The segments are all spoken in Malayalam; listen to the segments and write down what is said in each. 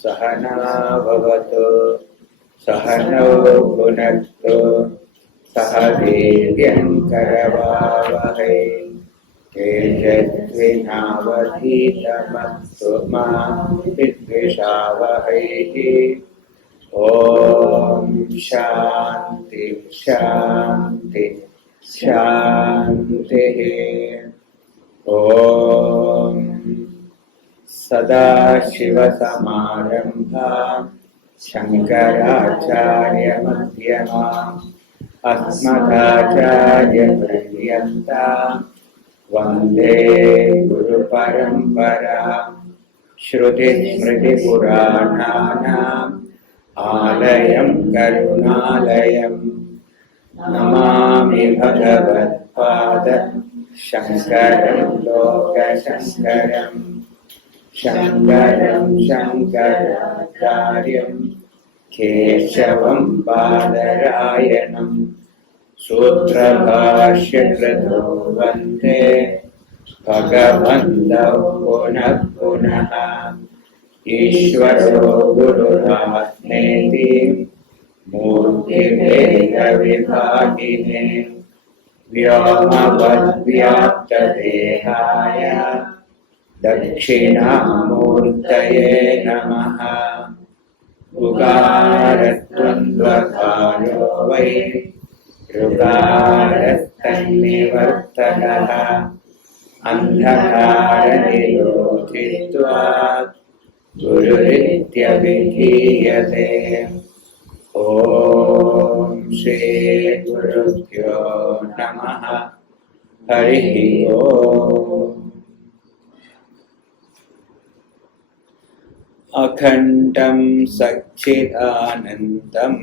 सहना भवतु सहनौ भुनक्तु सह वीर्यङ्करवावहै तेजस्विनावधीतमस्तु मा विद्विषावहै। ॐ शान्ति शान्ति शान्तिः। ॐ सदाशिवसमारम्भां शङ्कराचार्यमध्यमाम् अस्मदाचार्यपर्यन्तां वन्दे गुरुपरम्पराम्। श्रुतिस्मृतिपुराणानाम् आलयं करुणालयं नमामि भगवत्पाद शङ्करं लोकशङ्करम्। शङ्करं शङ्कराचार्यं केशवं बादरायणं सूत्रभाष्यकृतो वन्दे भगवन्तौ पुनः पुनः। ईश्वरो गुरुरात्मेति मूर्तिभेदविभागिने व्योमवद्व्याप्तदेहाय दक्षिणामूर्तये नमः। उकारद्वन्द्वकारो वै ऋकारस्तन्निवर्तकः अन्धकारनिरोधित्वात् गुरुरित्यभिधीयते। ॐ श्रीगुरुभ्यो नमः। हरिः ओम्। अखण्डं सच्चिदानन्दम्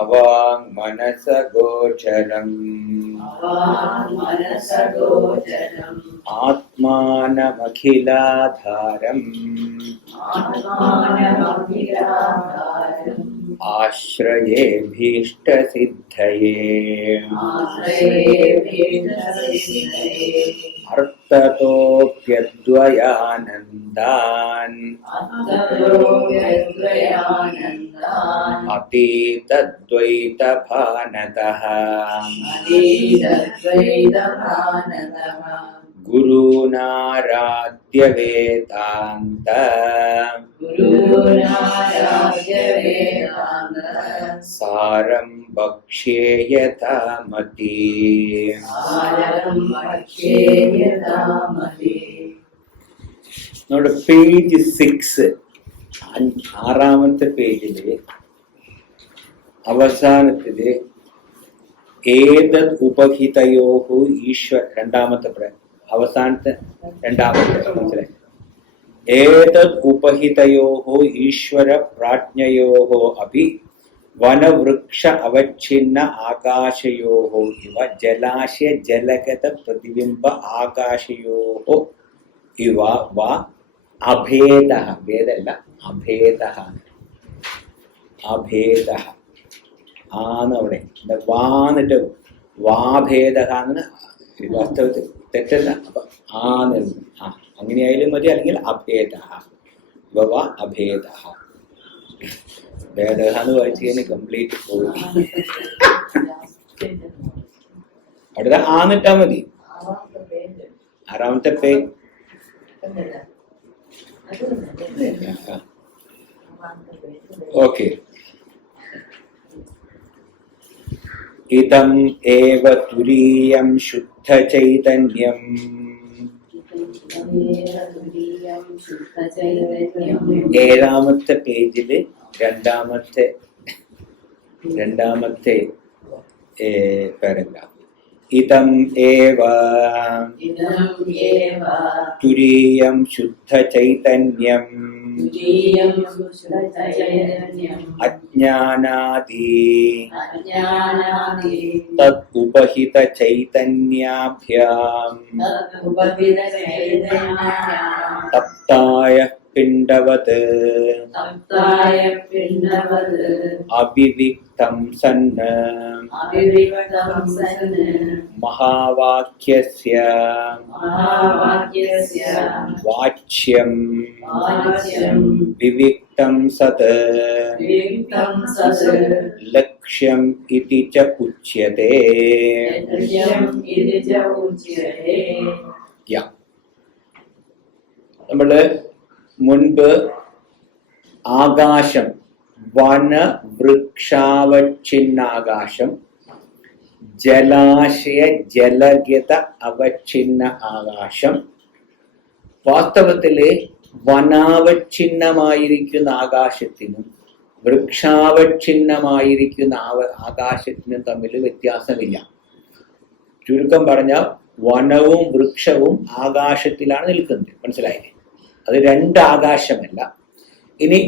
अवाङ्मनसगोचरम् आत्मानमखिलाधारम् आश्रयेभीष्टसिद्धये अर्थतोऽप्यद्वयानन्दान् अतीतद्वैतभानतः गुरूणाराध्य वेदान्त सारं भक्ष्ये यथामति। നമ്മുടെ പേജ് 6 ആറാമത്തെ പേജില് അവസാനത്തില് ഏതദ് ഉപഹിതയോഹു ഈശ്വര അവസാനത്തെ രണ്ടാമത്തെ മനസ്സിലായി. ഏതദ് ഉപഹിതയോഹു ഈശ്വര പ്രാജ്ഞയോഹോ അപി വനവൃക്ഷ അവച്ഛിന്ന ആകാശയോഹോ ഇവ ജലാശയ ജലഗത പ്രതിബിംബ ആകാശയോഹോ ഇവ വ അഭേദഃ. ഭേദല്ല, അഭേദഃ. അഭേദഃ ആന്ന് അവിടെ വാന്നിട്ട് വാഭേദഃ എന്ന് വാസ്തവത്തിൽ തെറ്റല്ല. അപ്പൊ ആന്ന് അങ്ങനെയായാലും മതി, അല്ലെങ്കിൽ അഭേദഃ വ അഭേദഃ. ഭേദഃ എന്ന് വായിച്ചു കഴിഞ്ഞാൽ കംപ്ലീറ്റ് പോയി. അടുത്ത ആന്നിട്ടാ മതി. ആറാമത്തെ പേജ്. ഓക്കെ. ഇതം ഏവ തുരീയം ശുദ്ധ ചൈതന്യം ഏഴാമത്തെ പേജില് രണ്ടാമത്തെ പാരഗ്രാഫ്. ഇതം ഏവ തുരീയം ശുദ്ധ ചൈതന്യം അജ്ഞാനാദി തദ് ഉപഹിത ചൈതന്യാഭ്യാം തപ്തായ പിണ്ഡവത് അവിവിക്തം സന്ന് മഹാവാക്യസ്യ വാച്യം വിവിക്തം സത് ലക്ഷ്യം ഇതി ച ഉച്യത്തെ. നമ്മള് മുൻപ് ആകാശം, വന വൃക്ഷാവച്ഛിന്നാകാശം, ജലാശയ ജലഗത അവച്ഛിന്ന ആകാശം, വാസ്തവത്തില് വനാവച്ഛിന്നമായിരിക്കുന്ന ആകാശത്തിനും വൃക്ഷാവച്ഛിന്നമായിരിക്കുന്ന ആകാശത്തിനും തമ്മിൽ വ്യത്യാസമില്ല. ചുരുക്കം പറഞ്ഞാൽ വനവും വൃക്ഷവും ആകാശത്തിലാണ് നിൽക്കുന്നത്. മനസ്സിലായില്ലേ? അത് രണ്ട് ആകാശമല്ല. ഇനി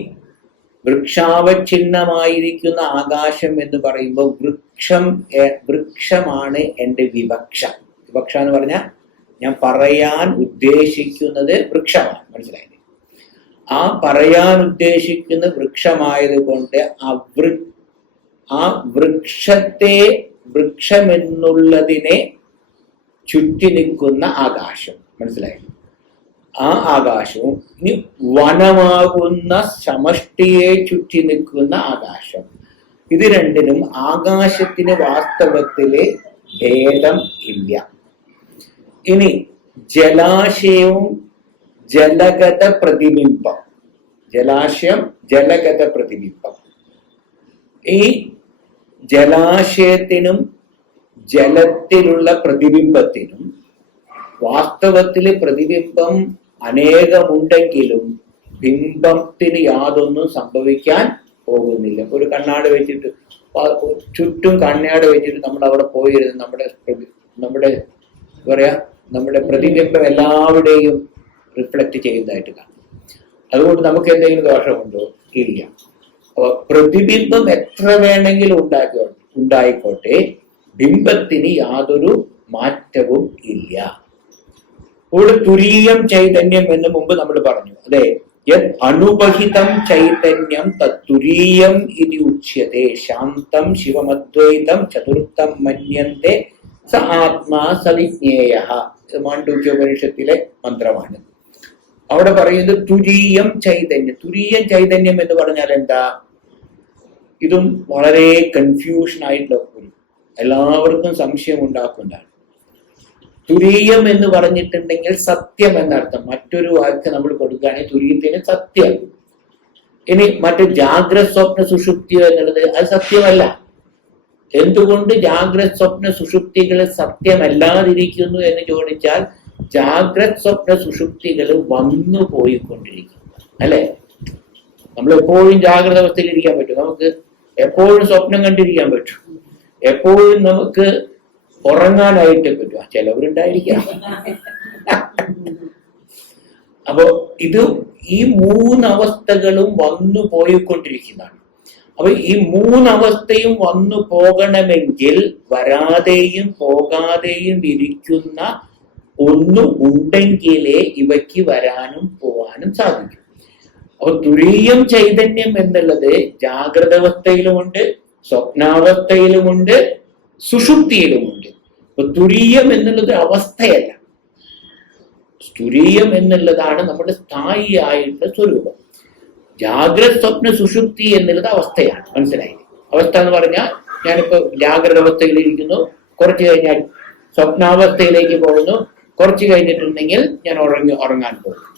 വൃക്ഷാവച്ഛിന്നമായിരിക്കുന്ന ആകാശം എന്ന് പറയുമ്പോൾ വൃക്ഷമാണ് എൻ്റെ വിവക്ഷ. വിവക്ഷ എന്ന് പറഞ്ഞാൽ ഞാൻ പറയാൻ ഉദ്ദേശിക്കുന്നത് വൃക്ഷമാണ്. മനസ്സിലായില്ലേ? ആ പറയാൻ ഉദ്ദേശിക്കുന്ന വൃക്ഷമായത് കൊണ്ട് ആ വൃക്ഷമെന്നുള്ളതിനെ ചുറ്റി നിൽക്കുന്ന ആകാശം. മനസ്സിലായില്ലേ? ആ ആകാശവും ഇനി വനമാകുന്ന സമഷ്ടിയെ ചുറ്റി നിൽക്കുന്ന ആകാശം, ഇത് രണ്ടിനും ആകാശത്തിന് വാസ്തവത്തില് ഭേദം ഇല്ല. ഇനി ജലാശയവും ജലഗത പ്രതിബിംബം, ജലാശയം ജലഗത പ്രതിബിംബം, ഈ ജലാശയത്തിനും ജലത്തിലുള്ള പ്രതിബിംബത്തിനും വാസ്തവത്തില് പ്രതിബിംബം അനേകമുണ്ടെങ്കിലും ബിംബത്തിന് യാതൊന്നും സംഭവിക്കാൻ പോകുന്നില്ല. ഒരു കണ്ണാട് വെച്ചിട്ട് ചുറ്റും കണ്ണാട് വെച്ചിട്ട് നമ്മൾ അവിടെ പോയിരുന്ന് നമ്മുടെ പ്രതിബിംബം എല്ലാവരുടെയും റിഫ്ലക്ട് ചെയ്യുന്നതായിട്ട് കാണും. അതുകൊണ്ട് നമുക്ക് എന്തെങ്കിലും ദോഷമുണ്ടോ? ഇല്ല. അപ്പൊ പ്രതിബിംബം എത്ര വേണമെങ്കിലും ഉണ്ടായിക്കോട്ടെ, ബിംബത്തിന് യാതൊരു മാറ്റവും ഇല്ല. ഇവിടെ തുരീയം ചൈതന്യം എന്ന് മുമ്പ് നമ്മൾ പറഞ്ഞു. അതെ, അനുപഹിതം ചൈതന്യം തത്തുരീയം ഇതി ഉച്യത്തെ. ശാന്തം ശിവമദ്വൈതം ചതുർത്ഥം മന്യന്തെ സ ആത്മാ സവിജ്ഞേയഃ. മാണ്ഡൂക്യോപനിഷത്തിലെ മന്ത്രമാണ്. അവിടെ പറയുന്നത് തുരീയം ചൈതന്യം. തുരീയം ചൈതന്യം എന്ന് പറഞ്ഞാൽ എന്താ? ഇതും വളരെ കൺഫ്യൂഷൻ ആയിട്ടുള്ള എല്ലാവർക്കും സംശയം ഉണ്ടാക്കുന്നതാണ്. തുരീയം എന്ന് പറഞ്ഞിട്ടുണ്ടെങ്കിൽ സത്യം എന്നർത്ഥം. മറ്റൊരു വാക്ക് നമ്മൾ കൊടുക്കുകയാണെങ്കിൽ തുരീയത്തിന് സത്യം. ഇനി മറ്റു ജാഗ്രത സ്വപ്ന സുഷുപ്തി എന്നുള്ളത് അത് സത്യമല്ല. എന്തുകൊണ്ട് ജാഗ്രത സ്വപ്ന സുഷുപ്തികൾ സത്യമല്ലാതിരിക്കുന്നു എന്ന് ചോദിച്ചാൽ, ജാഗ്രത സ്വപ്ന സുഷുപ്തികൾ വന്നു പോയിക്കൊണ്ടിരിക്കുന്നു. അല്ലെ? നമ്മൾ എപ്പോഴും ജാഗ്രത അവസ്ഥയിൽ ഇരിക്കാൻ പറ്റും? നമുക്ക് എപ്പോഴും സ്വപ്നം കണ്ടിരിക്കാൻ പറ്റും? എപ്പോഴും നമുക്ക് ഉറങ്ങാനായിട്ട് പറ്റും? ചിലവരുണ്ടായിരിക്കാം. അപ്പോ ഈ മൂന്നവസ്ഥകളും വന്നു പോയിക്കൊണ്ടിരിക്കുന്നതാണ്. അപ്പൊ ഈ മൂന്നവസ്ഥയും വന്നു പോകണമെങ്കിൽ വരാതെയും പോകാതെയും ഇരിക്കുന്ന ഒന്ന് ഉണ്ടെങ്കിലേ ഇവയ്ക്ക് വരാനും പോവാനും സാധിക്കും. അപ്പൊ തുരീയം ചൈതന്യം എന്നുള്ളത് ജാഗ്രത അവസ്ഥയിലുമുണ്ട്, സ്വപ്നാവസ്ഥയിലുമുണ്ട്, സുഷുപ്തിയിലുമുണ്ട്. അപ്പൊ തുരീയം എന്നുള്ളത് അവസ്ഥയല്ല. തുരീയം എന്നുള്ളതാണ് നമ്മുടെ സ്ഥായിയായിട്ടുള്ള സ്വരൂപം. ജാഗ്രത സ്വപ്ന സുഷുപ്തി എന്നുള്ളത് അവസ്ഥയാണ്. മനസ്സിലായി? അവസ്ഥ എന്ന് പറഞ്ഞാൽ ഞാനിപ്പോ ജാഗ്രത അവസ്ഥയിലിരിക്കുന്നു, കുറച്ച് കഴിഞ്ഞാൽ സ്വപ്നാവസ്ഥയിലേക്ക് പോകുന്നു, കുറച്ച് കഴിഞ്ഞിട്ടുണ്ടെങ്കിൽ ഞാൻ ഉറങ്ങാൻ പോകും.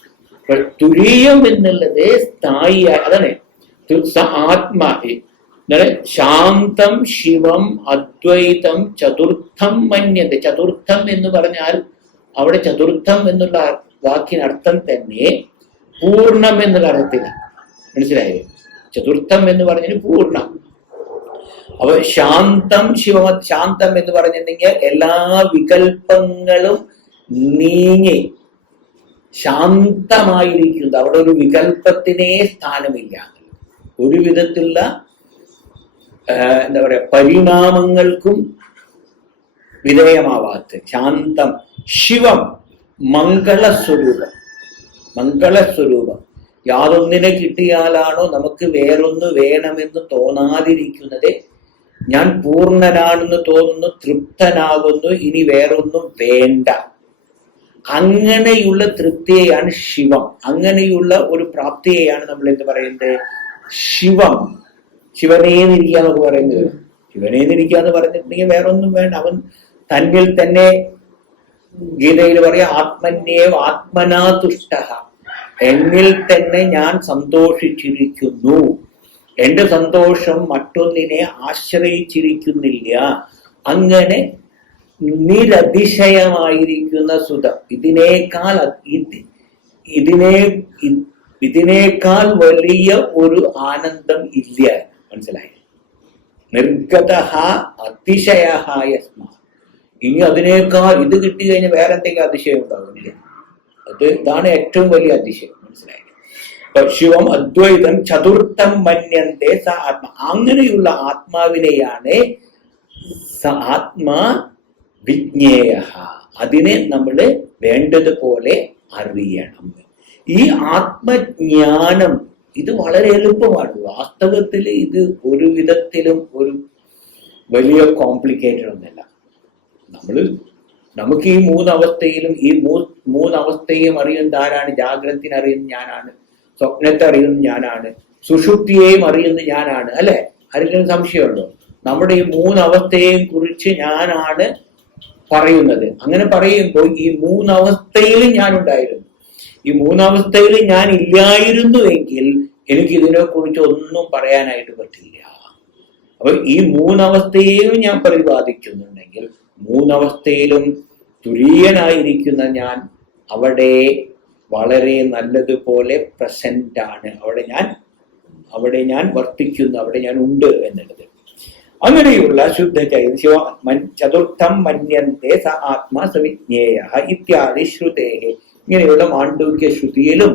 തുരീയം എന്നുള്ളത് സ്ഥായിയായി, അതാണ് ആത്മാ. ശാന്തം ശിവം അദ്വൈതം ചതുർത്ഥം മന്യത്തെ. ചതുർത്ഥം എന്ന് പറഞ്ഞാൽ അവിടെ ചതുർത്ഥം എന്നുള്ള വാക്കിനർത്ഥം തന്നെ പൂർണ്ണം എന്നുള്ള അർത്ഥത്തിലാണ്. മനസ്സിലായോ? ചതുർത്ഥം എന്ന് പറഞ്ഞാൽ പൂർണ്ണം. അപ്പൊ ശാന്തം ശാന്തം എന്ന് പറഞ്ഞിട്ടുണ്ടെങ്കിൽ എല്ലാ വികല്പങ്ങളും നീങ്ങി ശാന്തമായിരിക്കുന്നത്. അവിടെ ഒരു വികല്പത്തിനേ സ്ഥാനമില്ല. ഒരു വിധത്തിലുള്ള എന്താ പറയാ പരിണാമങ്ങൾക്കും വിധേയമാവാത്ത ശാന്തം. ശിവം മംഗളസ്വരൂപം. മംഗളസ്വരൂപം. യാതൊന്നിനെ കിട്ടിയാലാണോ നമുക്ക് വേറൊന്ന് വേണമെന്ന് തോന്നാതിരിക്കുന്നത്. ഞാൻ പൂർണ്ണനാണെന്ന് തോന്നുന്നു, തൃപ്തനാകുന്നു, ഇനി വേറൊന്നും വേണ്ട. അങ്ങനെയുള്ള തൃപ്തിയെയാണ് ശിവം. അങ്ങനെയുള്ള ഒരു പ്രാപ്തിയെയാണ് നമ്മൾ എന്ത് പറയുന്നത്? ശിവം. ശിവനേന്നിരിക്കുക എന്നൊക്കെ പറയുന്നത്. ശിവനേന്നിരിക്കുക എന്ന് പറഞ്ഞിട്ടുണ്ടെങ്കിൽ വേറൊന്നും വേണ്ട. അവൻ തന്നിൽ തന്നെ, ഗീതയിൽ പറയാ, ആത്മന്യേവ ആത്മനാ തുഷ്ട. എന്നിൽ തന്നെ ഞാൻ സന്തോഷിച്ചിരിക്കുന്നു. എന്റെ സന്തോഷം മറ്റൊന്നിനെ ആശ്രയിച്ചിരിക്കുന്നില്ല. അങ്ങനെ നിരതിശയമായിരിക്കുന്ന സുഖം. ഇതിനേക്കാൾ വലിയ ഒരു ആനന്ദം ഇല്ല. മനസ്സിലായി? നിർഗത അതിശയ യസ്മ. ഇനി അതിനേക്കാൾ ഇത് കിട്ടി കഴിഞ്ഞാൽ വേറെ എന്തെങ്കിലും അതിശയം ഉണ്ടാവില്ല. ഇതാണ് ഏറ്റവും വലിയ അതിശയം. മനസ്സിലായി? ശിവം അദ്വൈതം ചതുർത്ഥം മന്യന്തേ സ ആത്മ. അങ്ങനെയുള്ള ആത്മാവിനെയാണ് സ ആത്മാ വിജ്ഞേയ. അതിനെ നമ്മൾ വേണ്ടതുപോലെ അറിയണം. ഈ ആത്മജ്ഞാനം ഇത് വളരെ എളുപ്പമാണ്. വാസ്തവത്തിൽ ഇത് ഒരു വിധത്തിലും ഒരു വലിയ കോംപ്ലിക്കേറ്റഡ് ഒന്നല്ല. നമുക്ക് ഈ മൂന്നവസ്ഥയിലും മൂന്നവസ്ഥയും അറിയുന്ന ആരാണ്? ജാഗ്രതത്തിന് അറിയുന്ന ഞാനാണ്, സ്വപ്നത്തെ അറിയുന്ന ഞാനാണ്, സുഷുപ്തിയെയും അറിയുന്ന ഞാനാണ്. അല്ലെ? ആരെങ്കിലും സംശയമുണ്ടോ? നമ്മുടെ ഈ മൂന്നവസ്ഥയെയും കുറിച്ച് ഞാനാണ് പറയുന്നത്. അങ്ങനെ പറയുമ്പോൾ ഈ മൂന്നവസ്ഥയിലും ഞാനുണ്ടായിരുന്നു. ഈ മൂന്നവസ്ഥയിൽ ഞാൻ ഇല്ലായിരുന്നുവെങ്കിൽ എനിക്ക് ഇതിനെ കുറിച്ച് ഒന്നും പറയാനായിട്ട് പറ്റില്ല. അപ്പൊ ഈ മൂന്നവസ്ഥയെയും ഞാൻ പ്രതിപാദിക്കുന്നുണ്ടെങ്കിൽ മൂന്നവസ്ഥയിലും തുര്യനായിരിക്കുന്ന ഞാൻ അവിടെ വളരെ നല്ലതുപോലെ പ്രസന്റ് ആണ്. അവിടെ ഞാൻ വർത്തിക്കുന്നു, അവിടെ ഞാൻ ഉണ്ട് എന്നുള്ളത്. അങ്ങനെയുള്ള ശുദ്ധ ചതുർത്ഥം മന്യന്തേ സ ആത്മാ സവിജ്ഞേയ ഇത്യാദി ശ്രുതേ. ഇങ്ങനെയുള്ള മാണ്ഡൂക്യ ശ്രുതിയിലും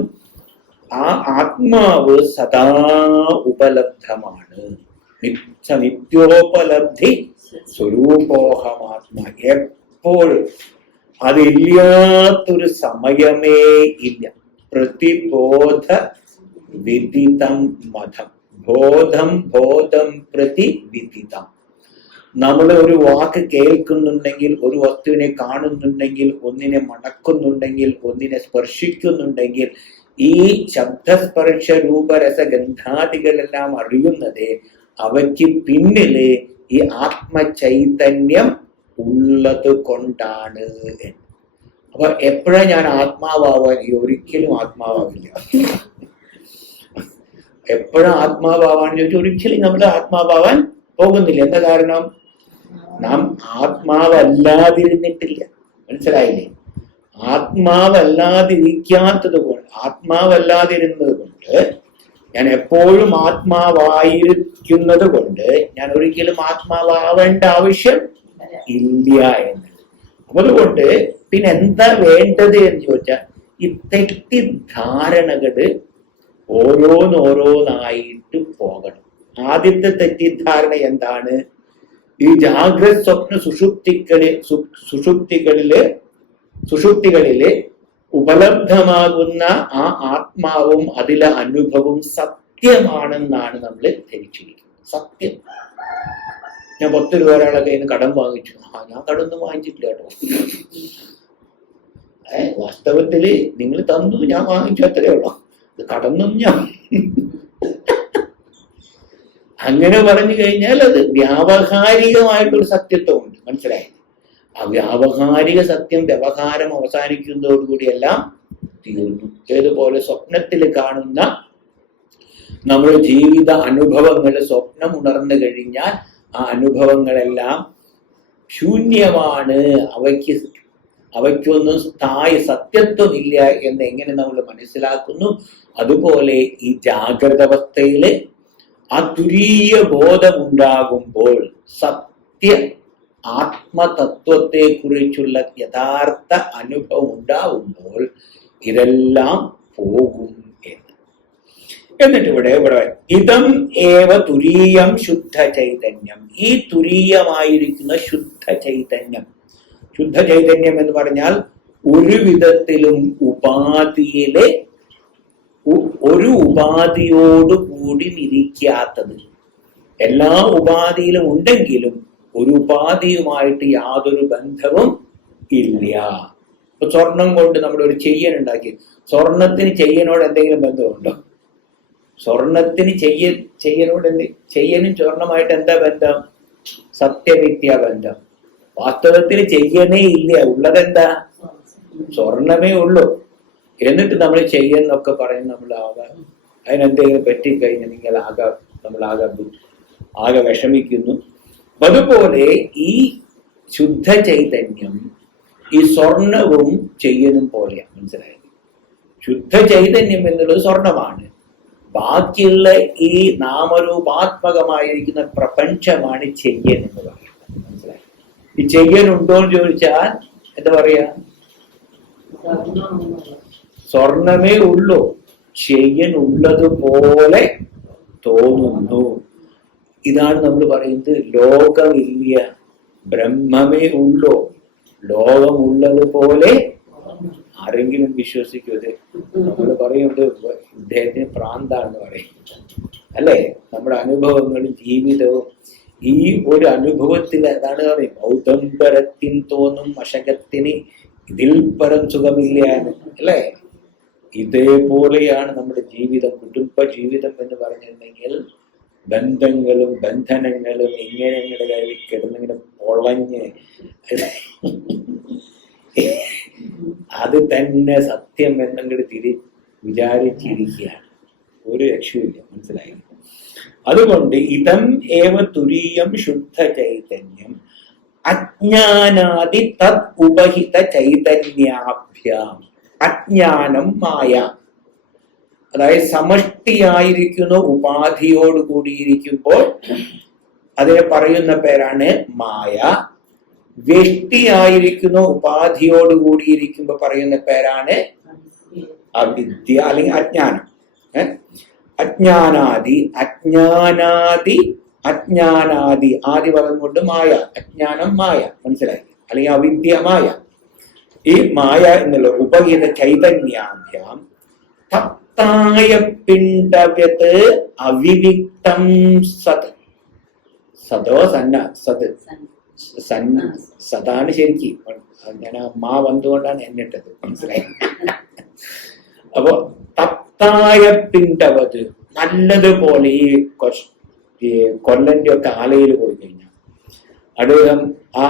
ആ ആത്മാവ് സദാ ഉപലബ്ധമാണ്. നിത്യോപലബ്ധി സ്വരൂപോഹമാത്മാ. എപ്പോഴും അതില്ലാത്തൊരു സമയമേ ഇല്ല. പ്രതിബോധ വിദിതം മതം. ബോധം പ്രതി വിദിതം. നമ്മൾ ഒരു വാക്ക് കേൾക്കുന്നുണ്ടെങ്കിൽ, ഒരു വസ്തുവിനെ കാണുന്നുണ്ടെങ്കിൽ, ഒന്നിനെ മണക്കുന്നുണ്ടെങ്കിൽ, ഒന്നിനെ സ്പർശിക്കുന്നുണ്ടെങ്കിൽ, ഈ ശബ്ദസ്പർശ രൂപരസ ഗന്ധാദികളെല്ലാം അറിയുന്നത് അവയ്ക്ക് പിന്നില് ഈ ആത്മചൈതന്യം ഉള്ളത് കൊണ്ടാണ്. അപ്പൊ എപ്പോഴാ ഞാൻ ആത്മാവാൻ? ഒരിക്കലും ആത്മാവില്ല. എപ്പോഴും ആത്മാവാന്ന് ചോദിച്ചാൽ ഒരിക്കലും നമ്മൾ ആത്മാവാൻ പോകുന്നില്ല. എന്താ കാരണം? നാം ആത്മാവല്ലാതിരുന്നിട്ടില്ല. മനസ്സിലായില്ലേ? ആത്മാവല്ലാതിരിക്കാത്തത് കൊണ്ട്, ആത്മാവല്ലാതിരുന്നത് കൊണ്ട്, ഞാൻ എപ്പോഴും ആത്മാവായിരിക്കുന്നത് കൊണ്ട് ഞാൻ ഒരിക്കലും ആത്മാവാവേണ്ട ആവശ്യം ഇല്ല എന്നത്. അപ്പൊ അതുകൊണ്ട് പിന്നെ എന്താ വേണ്ടത് എന്ന് ചോദിച്ചാൽ ഈ തെറ്റിദ്ധാരണകള് ഓരോന്നായിട്ട് പോകണം. ആദ്യത്തെ തെറ്റിദ്ധാരണ എന്താണ്? ഈ ജാഗ്രത സ്വപ്ന സുഷുപ്തികളില് ഉപലബ്ധമാകുന്ന ആ ആത്മാവും അതിലെ അനുഭവവും സത്യമാണെന്നാണ് നമ്മൾ ധരിച്ചിരിക്കുന്നത്. സത്യം. ഞാൻ 10 രൂപ ഒരാളെ കയ്യിൽ നിന്ന് കടം വാങ്ങിച്ചു. ഞാൻ കടമൊന്നും വാങ്ങിച്ചിട്ടില്ല കേട്ടോ. വാസ്തവത്തില് നിങ്ങൾ തന്നു, ഞാൻ വാങ്ങിച്ചു, അത്രേ ഉള്ളൂ. കടന്നും ഞാൻ അങ്ങനെ പറഞ്ഞു കഴിഞ്ഞാൽ അത് വ്യാവഹാരികമായിട്ടൊരു സത്യത്വമുണ്ട്. മനസ്സിലായി? ആ വ്യാവഹാരിക സത്യം വ്യവഹാരം അവസാനിക്കുന്നതോടുകൂടിയെല്ലാം തീർന്നു. ഏതുപോലെ സ്വപ്നത്തിൽ കാണുന്ന നമ്മുടെ ജീവിത അനുഭവങ്ങൾ, സ്വപ്നം ഉണർന്നു കഴിഞ്ഞാൽ ആ അനുഭവങ്ങളെല്ലാം ശൂന്യമാണ്, അവയ്ക്കൊന്നും സത്യത്വമില്ല എന്ന് എങ്ങനെ നമ്മൾ മനസ്സിലാക്കുന്നു, അതുപോലെ ഈ ജാഗ്രത അവസ്ഥയില് ആ തുരീയ ബോധമുണ്ടാകുമ്പോൾ, സത്യ ആത്മതത്വത്തെ കുറിച്ചുള്ള യഥാർത്ഥ അനുഭവം ഉണ്ടാവുമ്പോൾ ഇതെല്ലാം പോകും എന്ന്. എന്നിട്ട് ഇവിടെ ഇതം ഏവ തുരീയം ശുദ്ധ ചൈതന്യം. ഈ തുരീയമായിരിക്കുന്ന ശുദ്ധ ചൈതന്യം, ശുദ്ധ ചൈതന്യം എന്ന് പറഞ്ഞാൽ ഒരു വിധത്തിലും ഉപാധിയിലെ ഒരു ഉപാധിയോട് കൂടി ഇരിക്കാത്തത്. എല്ലാ ഉപാധിയിലും ഉണ്ടെങ്കിലും ഒരു ഉപാധിയുമായിട്ട് യാതൊരു ബന്ധവും ഇല്ല. ഇപ്പൊ സ്വർണം കൊണ്ട് നമ്മൾ ഒരു ചെയ്യൻ ഉണ്ടാക്കി, സ്വർണത്തിന് ചെയ്യനോട് എന്തെങ്കിലും ബന്ധമുണ്ടോ? സ്വർണത്തിന് ചെയ്യനോട് ചെയ്യനും സ്വർണമായിട്ട് എന്താ ബന്ധം? സത്യമിഥ്യാ ബന്ധം. വാസ്തവത്തിൽ ചെയ്യനേ ഇല്ല, ഉള്ളതെന്താ? സ്വർണമേ ഉള്ളൂ. എന്നിട്ട് നമ്മൾ ചെയ്യുന്നൊക്കെ പറയും. നമ്മൾ അതിനെന്തെങ്കിലും പറ്റിക്കഴിഞ്ഞെങ്കിൽ ആകെ വിഷമിക്കുന്നു. അതുപോലെ ഈ ശുദ്ധ ചൈതന്യം ഈ സ്വർണവും ചെയ്യനും പോലെയാണ്. മനസ്സിലായത്? ശുദ്ധ ചൈതന്യം എന്നുള്ളത് സ്വർണമാണ്. ബാക്കിയുള്ള ഈ നാമരൂപാത്മകമായിരിക്കുന്ന പ്രപഞ്ചമാണ് ചെയ്യൻ എന്ന് പറയുന്നത്. മനസ്സിലായി? ഈ ചെയ്യനുണ്ടോ എന്ന് ചോദിച്ചാൽ എന്താ പറയാ? സ്വർണമേ ഉള്ളൂ, ചെയ്യൻ ഉള്ളതുപോലെ തോന്നുന്നു. ഇതാണ് നമ്മൾ പറയുന്നത് ലോകമില്ല, ബ്രഹ്മമേ ഉള്ളൂ, ലോകമുള്ളതുപോലെ. ആരെങ്കിലും വിശ്വസിക്കുന്നത്? നമ്മൾ പറയുന്നത് ഇദ്ദേഹത്തിന് പ്രാന്താണെന്ന് പറയും, അല്ലേ? നമ്മുടെ അനുഭവങ്ങളും ജീവിതവും ഈ ഒരു അനുഭവത്തിൽ അതാണ് പറയും, ഔദംബരത്തിൽ തോന്നും മശകത്തിന് ഇതിൽ പരം സുഖമില്ല എന്ന്, അല്ലേ? ഇതേപോലെയാണ് നമ്മുടെ ജീവിതം, കുടുംബ ജീവിതം എന്ന് പറഞ്ഞിട്ടുണ്ടെങ്കിൽ ബന്ധങ്ങളും ബന്ധനങ്ങളും ഇങ്ങനെ കിടന്നിങ്ങനെ പൊളഞ്ഞ് അത് തന്നെ സത്യം എന്നങ്ങോട്ട് വിചാരിച്ചിരിക്കുകയാണ്. ഒരു രക്ഷയില്ല. മനസ്സിലായി? അതുകൊണ്ട് ഇതം ഏവ തുരീയം ശുദ്ധ ചൈതന്യം അജ്ഞാനാദി തദ് ഉപഹിത ചൈതന്യാഭ്യാം. അജ്ഞാനം മായ, അതായത് സമഷ്ടിയായിരിക്കുന്ന ഉപാധിയോട് കൂടിയിരിക്കുമ്പോൾ അതിനെ പറയുന്ന പേരാണ് മായ. വ്യഷ്ടിയായിരിക്കുന്ന ഉപാധിയോട് കൂടിയിരിക്കുമ്പോൾ പറയുന്ന പേരാണ് അവിദ്യ അല്ലെങ്കിൽ അജ്ഞാനം. അജ്ഞാനാദി അജ്ഞാനാദി ആദി പദം കൊണ്ട് മായ, അജ്ഞാനം മായ. മനസ്സിലായി? അല്ലെങ്കിൽ അവിദ്യ മായ. ഈ മായ എന്നുള്ള ഉപഹിത ചൈതന്യാഭ്യാം തപ്തായ പിണ്ഡവ്യത് അവിവിക്തം സത്. സദോ സന്ന സത് സതാണ് ശരിക്കും. ഞാൻ മാ വന്നുകൊണ്ടാണ് എന്നിട്ടത്. മനസ്സിലായി? അപ്പൊ തപ്തായ പിണ്ഡവത് നല്ലതുപോലെ ഈ കൊല്ലന്റെ ഒക്കെ ആലയിൽ പോയി കഴിഞ്ഞാൽ അദ്ദേഹം ആ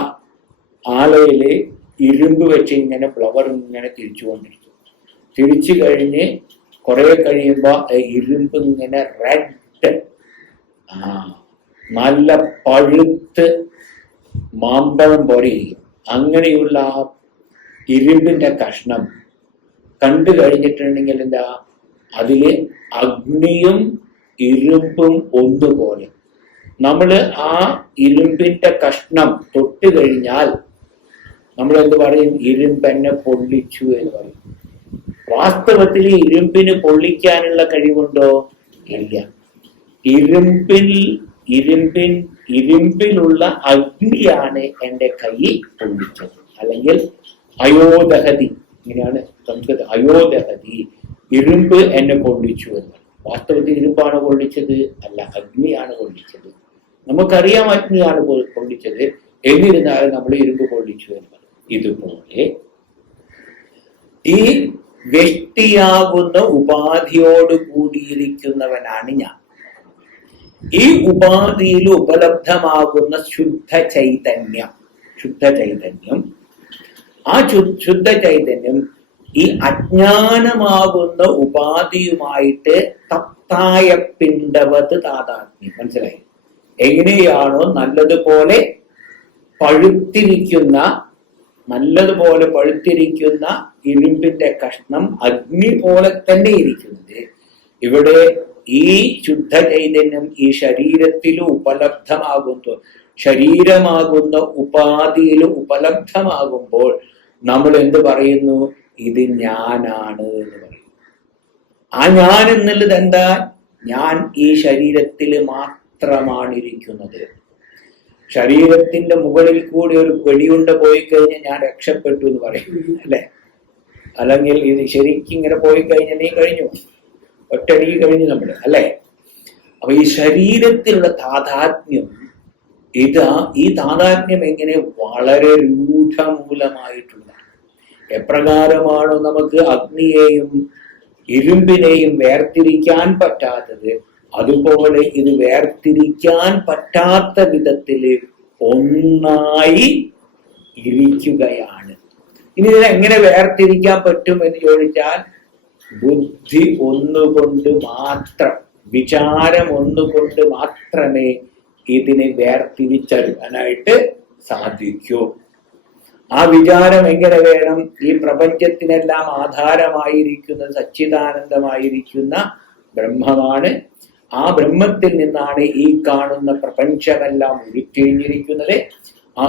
ആലയില് ഇരുമ്പ് വെച്ച് ഇങ്ങനെ ഫ്ലവർ ഇങ്ങനെ തിരിച്ചുകൊണ്ടിരിക്കും. തിരിച്ചു കഴിഞ്ഞ് കുറെ കഴിയുമ്പോ ഇരുമ്പ് ഇങ്ങനെ റെഡ് നല്ല പഴുത്ത് മാമ്പഴം പോലെ ഇരിക്കും. അങ്ങനെയുള്ള ആ ഇരുമ്പിന്റെ കഷ്ണം കണ്ടു കഴിഞ്ഞിട്ടുണ്ടെങ്കിൽ എന്താ, അതില് അഗ്നിയും ഇരുമ്പും ഒന്നുപോലെ. നമ്മൾ ആ ഇരുമ്പിന്റെ കഷ്ണം തൊട്ട് കഴിഞ്ഞാൽ നമ്മൾ എന്ത് പറയും? ഇരുമ്പെന്നെ പൊള്ളിച്ചു എന്ന് പറയും. വാസ്തവത്തിൽ ഇരുമ്പിന് പൊള്ളിക്കാനുള്ള കഴിവുണ്ടോ? ഇല്ല. ഇരുമ്പിലുള്ള അഗ്നിയാണ് എൻ്റെ കൈ പൊള്ളിച്ചത്. അല്ലെങ്കിൽ അയോദഹതി, ഇങ്ങനെയാണ് സംസ്കൃതം. അയോദഹതി, ഇരുമ്പ് എന്നെ പൊള്ളിച്ചു എന്ന്. വാസ്തവത്തിൽ ഇരുമ്പാണ് പൊള്ളിച്ചത്? അല്ല, അഗ്നിയാണ് പൊള്ളിച്ചത്. നമുക്കറിയാം അഗ്നിയാണ് പൊള്ളിച്ചത്, എന്നിരുന്നാലും നമ്മൾ ഇരുമ്പ് പൊള്ളിച്ചു എന്ന്. ഇതുപോലെ ഈ വ്യക്തിയാകുന്ന ഉപാധിയോട് കൂടിയിരിക്കുന്നവനാണ് ഞാൻ. ഈ ഉപാധിയിൽ ഉപലബ്ധമാകുന്ന ശുദ്ധ ചൈതന്യം ആ ശുദ്ധ ചൈതന്യം ഈ അജ്ഞാനമാകുന്ന ഉപാധിയുമായിട്ട് തപ്തായ പിണ്ഡവത് താതാത്മ്യം. മനസ്സിലായി? എങ്ങനെയാണോ നല്ലതുപോലെ പഴുത്തിരിക്കുന്ന ഇരുമ്പിന്റെ കഷ്ണം അഗ്നി പോലെ തന്നെ ഇരിക്കുന്നത്, ഇവിടെ ഈ ശുദ്ധ ചൈതന്യം ഈ ശരീരത്തിൽ ഉപലബ്ധമാകുന്നു. ശരീരമാകുന്ന ഉപാധിയിൽ ഉപലബ്ധമാകുമ്പോൾ നമ്മൾ എന്ത് പറയുന്നു? ഇത് ഞാനാണ് എന്ന് പറയും. ആ ഞാൻ എന്നുള്ളത് എന്താ? ഞാൻ ഈ ശരീരത്തിൽ മാത്രമാണ് ഇരിക്കുന്നത്. ശരീരത്തിന്റെ മുകളിൽ കൂടി ഒരു വെടിയുണ്ട പോയി കഴിഞ്ഞാൽ ഞാൻ രക്ഷപ്പെട്ടു എന്ന് പറയും, അല്ലെ? അല്ലെങ്കിൽ ഇത് ശരിക്കും ഇങ്ങനെ പോയി കഴിഞ്ഞാൽ നീ കഴിഞ്ഞു, ഒറ്റടി കഴിഞ്ഞു നമ്മള്, അല്ലെ? അപ്പൊ ഈ ശരീരത്തിലുള്ള താതാത്മ്യം, ഈ താതാത്മ്യം എങ്ങനെ വളരെ രൂഢമൂലമായിട്ടുള്ളതാണ്. എപ്രകാരമാണോ നമുക്ക് അഗ്നിയെയും ഇരുമ്പിനെയും വേർതിരിക്കാൻ പറ്റാത്തത്, അതുപോലെ ഇത് വേർതിരിക്കാൻ പറ്റാത്ത വിധത്തില് ഒന്നായി ഇരിക്കുകയാണ്. ഇനി ഇത് എങ്ങനെ വേർതിരിക്കാൻ പറ്റും എന്ന് ചോദിച്ചാൽ, ബുദ്ധി ഒന്നുകൊണ്ട് മാത്രം, വിചാരം ഒന്നുകൊണ്ട് മാത്രമേ ഇതിനെ വേർതിരിച്ചറിയാനായിട്ട് സാധിക്കൂ. ആ വിചാരം എങ്ങനെ വേണം? ഈ പ്രപഞ്ചത്തിനെല്ലാം ആധാരമായിരിക്കുന്ന സച്ചിദാനന്ദമായിരിക്കുന്ന ബ്രഹ്മമാണ്. ആ ബ്രഹ്മത്തിൽ നിന്നാണ് ഈ കാണുന്ന പ്രപഞ്ചമെല്ലാം ഉരുത്തിരിഞ്ഞിരിക്കുന്നത്. ആ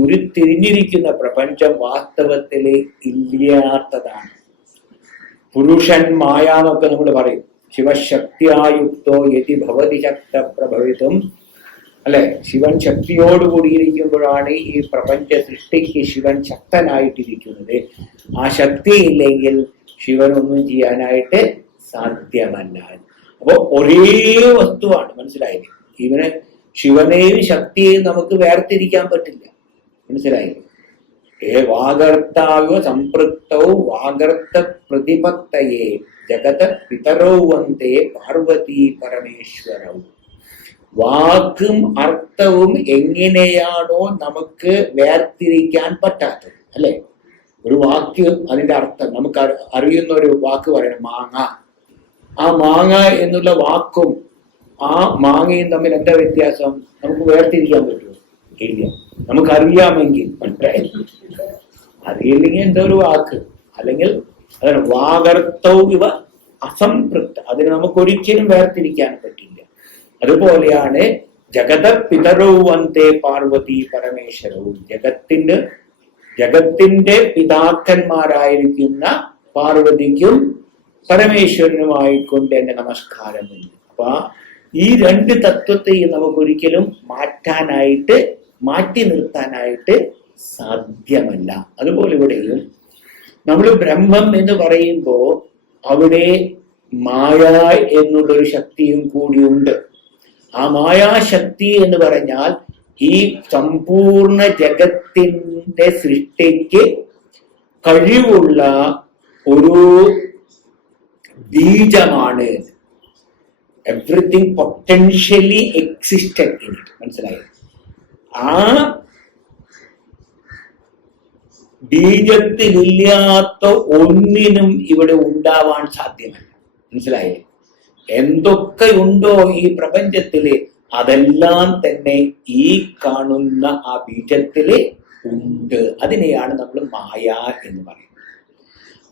ഉരുത്തിരിഞ്ഞിരിക്കുന്ന പ്രപഞ്ചം വാസ്തവത്തില് ഇല്ലാത്തതാണ്. പുരുഷൻ മായ എന്നൊക്കെ നമ്മൾ പറയും. ശിവശക്തിയായുക്തോ യതി ഭവതി ശക്ത പ്രഭവിതും, അല്ലെ? ശിവൻ ശക്തിയോടുകൂടിയിരിക്കുമ്പോഴാണ് ഈ പ്രപഞ്ച സൃഷ്ടിക്ക് ശിവൻ ശക്തനായിട്ടിരിക്കുന്നത്. ആ ശക്തി ഇല്ലെങ്കിൽ ശിവനൊന്നും ചെയ്യാനായിട്ട് സാധ്യമല്ല. അപ്പൊ ഒരേ വസ്തുവാണ്, മനസ്സിലായില്ലേ? ശിവനെയും ശക്തിയെയും നമുക്ക് വേർതിരിക്കാൻ പറ്റില്ല, മനസ്സിലായില്ലേ? വാഗർത്താവ സംപൃക്തൗ വാഗർത്ത പ്രതിപത്തയെ ജഗത പിതരൗ വന്ദേ പാർവതി പരമേശ്വരവും. വാക്കും അർത്ഥവും എങ്ങനെയാണോ നമുക്ക് വേർതിരിക്കാൻ പറ്റാത്തത്, അല്ലെ? ഒരു വാക്ക്, അതിന്റെ അർത്ഥം നമുക്ക് അറിയുന്ന ഒരു വാക്ക് പറയണം, മാങ്ങ. ആ മാങ്ങ എന്നുള്ള വാക്കും ആ മാങ്ങയും തമ്മിൽ എന്താ വ്യത്യാസം? നമുക്ക് വേർതിരിക്കാൻ പറ്റുമോ? ഇല്ല. നമുക്കറിയാമെങ്കിൽ മനസ്സിലായി, അറിയില്ലെങ്കിൽ എന്താ ഒരു വാക്ക്, അല്ലെങ്കിൽ അതാണ് വാഗർത്തവും ഇവ അസംപൃക്ത, അതിന് നമുക്ക് ഒരിക്കലും വേർതിരിക്കാൻ പറ്റില്ല. അതുപോലെയാണ് ജഗത പിതരൗ വന്ദേ പാർവതി പരമേശ്വരവും. ജഗത്തിന്റെ പിതാക്കന്മാരായിരിക്കുന്ന പാർവതിക്കും പരമേശ്വരനുമായിക്കൊണ്ട് എന്റെ നമസ്കാരം. അപ്പൊ ഈ രണ്ട് തത്വത്തെയും നമുക്കൊരിക്കലും മാറ്റി നിർത്താനായിട്ട് സാധ്യമല്ല. അതുപോലെ ഇവിടെയും നമ്മൾ ബ്രഹ്മം എന്ന് പറയുമ്പോ അവിടെ മായ എന്നുള്ളൊരു ശക്തിയും കൂടിയുണ്ട്. ആ മായാശക്തി എന്ന് പറഞ്ഞാൽ ഈ സമ്പൂർണ്ണ ജഗത്തിന്റെ സൃഷ്ടിക്ക് കഴിവുള്ള ഒരു ബീജമാണ്. Everything potentially existed in it, മനസ്സിലായോ? ആ ബീജത്തിലില്ലാത്ത ഒന്നിനും ഇവിടെ ഉണ്ടാവാൻ സാധ്യമല്ല, മനസ്സിലായേ? എന്തൊക്കെ ഉണ്ടോ ഈ പ്രപഞ്ചത്തില് അതെല്ലാം തന്നെ ഈ കാണുന്ന ആ ബീജത്തില് ഉണ്ട്. അതിനെയാണ് നമ്മൾ മായ എന്ന് പറയുന്നത്.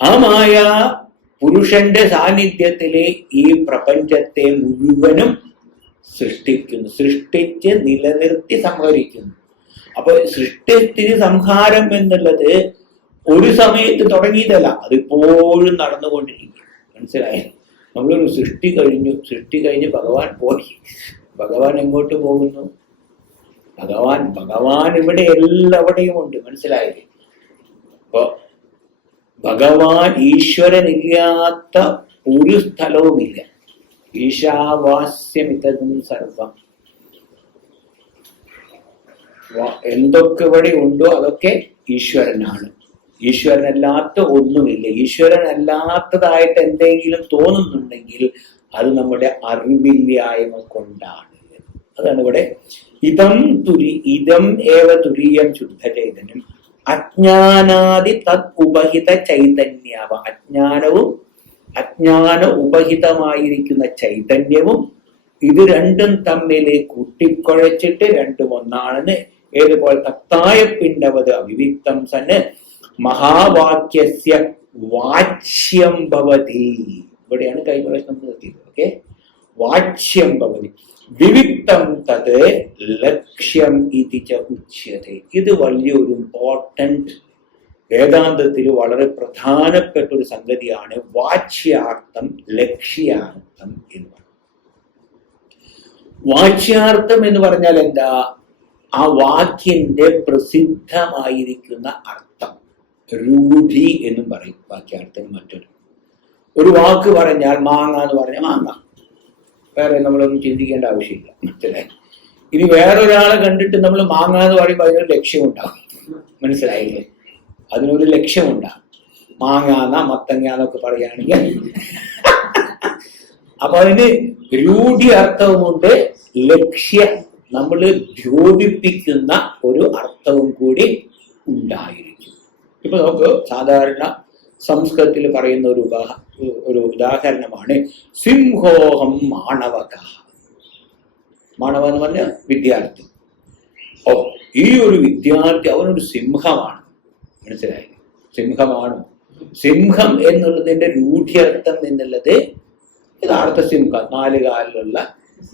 ആ മായ പുരുഷന്റെ സാന്നിധ്യത്തില് ഈ പ്രപഞ്ചത്തെ മുഴുവനും സൃഷ്ടിച്ച് നിലനിർത്തി സംഹരിക്കുന്നു. അപ്പൊ സൃഷ്ടിത്തിന് സംഹാരം എന്നുള്ളത് ഒരു സമയത്ത് തുടങ്ങിയതല്ല, അതിപ്പോഴും നടന്നുകൊണ്ടിരിക്കും, മനസ്സിലായോ? നമ്മളൊരു സൃഷ്ടി കഴിഞ്ഞ് ഭഗവാൻ പോയി. ഭഗവാൻ എങ്ങോട്ട് പോകുന്നു? ഭഗവാൻ ഇവിടെ എല്ലാവിടെയും ഉണ്ട്, മനസ്സിലായില്ലേ? അപ്പൊ ഭഗവാൻ ഈശ്വരനില്ലാത്ത ഒരു സ്ഥലവുമില്ല. ഈശാവാസ്യമിതം സർവം. എന്തൊക്കെ ഇവിടെ ഉണ്ടോ അതൊക്കെ ഈശ്വരനാണ്. ഈശ്വരനല്ലാത്ത ഒന്നുമില്ല. ഈശ്വരനല്ലാത്തതായിട്ട് എന്തെങ്കിലും തോന്നുന്നുണ്ടെങ്കിൽ അത് നമ്മുടെ അറിവില്ലായ്മ കൊണ്ടാണ്. അതാണ് ഇവിടെ ഇതം ഏവ തുരീയം ശുദ്ധ ചൈതന്യം അജ്ഞാനാദി തത് ഉപഹിത ചൈതന്യവ. അജ്ഞാന ഉപഹിതമായിരിക്കുന്ന ചൈതന്യവും ഇത് രണ്ടും തമ്മിൽ കൂട്ടിക്കുഴച്ചിട്ട് രണ്ടും ഒന്നാണെന്ന് ഏതുപോലെ തത്തായ പിണ്ടവത് അവിവിക്തം സന് മഹാവാക്യസ്യ വാച്യം ഭവതി. ഇവിടെയാണ് കഴിഞ്ഞ പ്രാവശ്യം നിർത്തിയത്. ഓക്കെ, വാച്യം ഭവതി വിവിക്തം തത് ലക്ഷ്യം ഇതി ച ഉച്യത്തെ. ഇത് വലിയൊരു ഇമ്പോർട്ടന്റ് വേദാന്തത്തിൽ വളരെ പ്രധാനപ്പെട്ട ഒരു സംഗതിയാണ് വാച്യാർത്ഥം, ലക്ഷ്യാർത്ഥം എന്ന് പറയുന്നത്. വാച്യാർത്ഥം എന്ന് പറഞ്ഞാൽ എന്താ? ആ വാക്യന്റെ പ്രസിദ്ധമായിരിക്കുന്ന അർത്ഥം, രൂഢി എന്നും പറയും വാക്യാർത്ഥം. ഒരു വാക്ക് പറഞ്ഞാൽ മാങ്ങ എന്ന് പറഞ്ഞാൽ മാങ്ങ, വേറെ നമ്മളൊന്നും ചിന്തിക്കേണ്ട ആവശ്യമില്ല, മനസ്സിലായി. ഇനി വേറൊരാളെ കണ്ടിട്ട് നമ്മൾ മാങ്ങ എന്ന് പറയുമ്പോൾ അതിനൊരു ലക്ഷ്യമുണ്ടാകും, മനസ്സിലായില്ലേ? അതിനൊരു ലക്ഷ്യമുണ്ടാകും. മാങ്ങാന്ന മത്തങ്ങ എന്നൊക്കെ പറയുകയാണെങ്കിൽ അപ്പൊ അതിന് രൂഢി അർത്ഥവുമുണ്ട്, ലക്ഷ്യ നമ്മൾ ദ്യോതിപ്പിക്കുന്ന ഒരു അർത്ഥവും കൂടി ഉണ്ടായിരിക്കും. ഇപ്പൊ നമുക്ക് സാധാരണ സംസ്കൃതത്തിൽ പറയുന്ന ഒരു ഉദാഹരണമാണ് സിംഹോഹം മാണവക. മാണവ എന്ന് പറഞ്ഞ വിദ്യാർത്ഥി. ഈ ഒരു വിദ്യാർത്ഥി അവനൊരു സിംഹമാണ്, മനസ്സിലായി? സിംഹമാണ്. സിംഹം എന്നുള്ളതിന്റെ രൂഢ്യർത്ഥം എന്നുള്ളത് യഥാർത്ഥ സിംഹം, 4 കാലിലുള്ള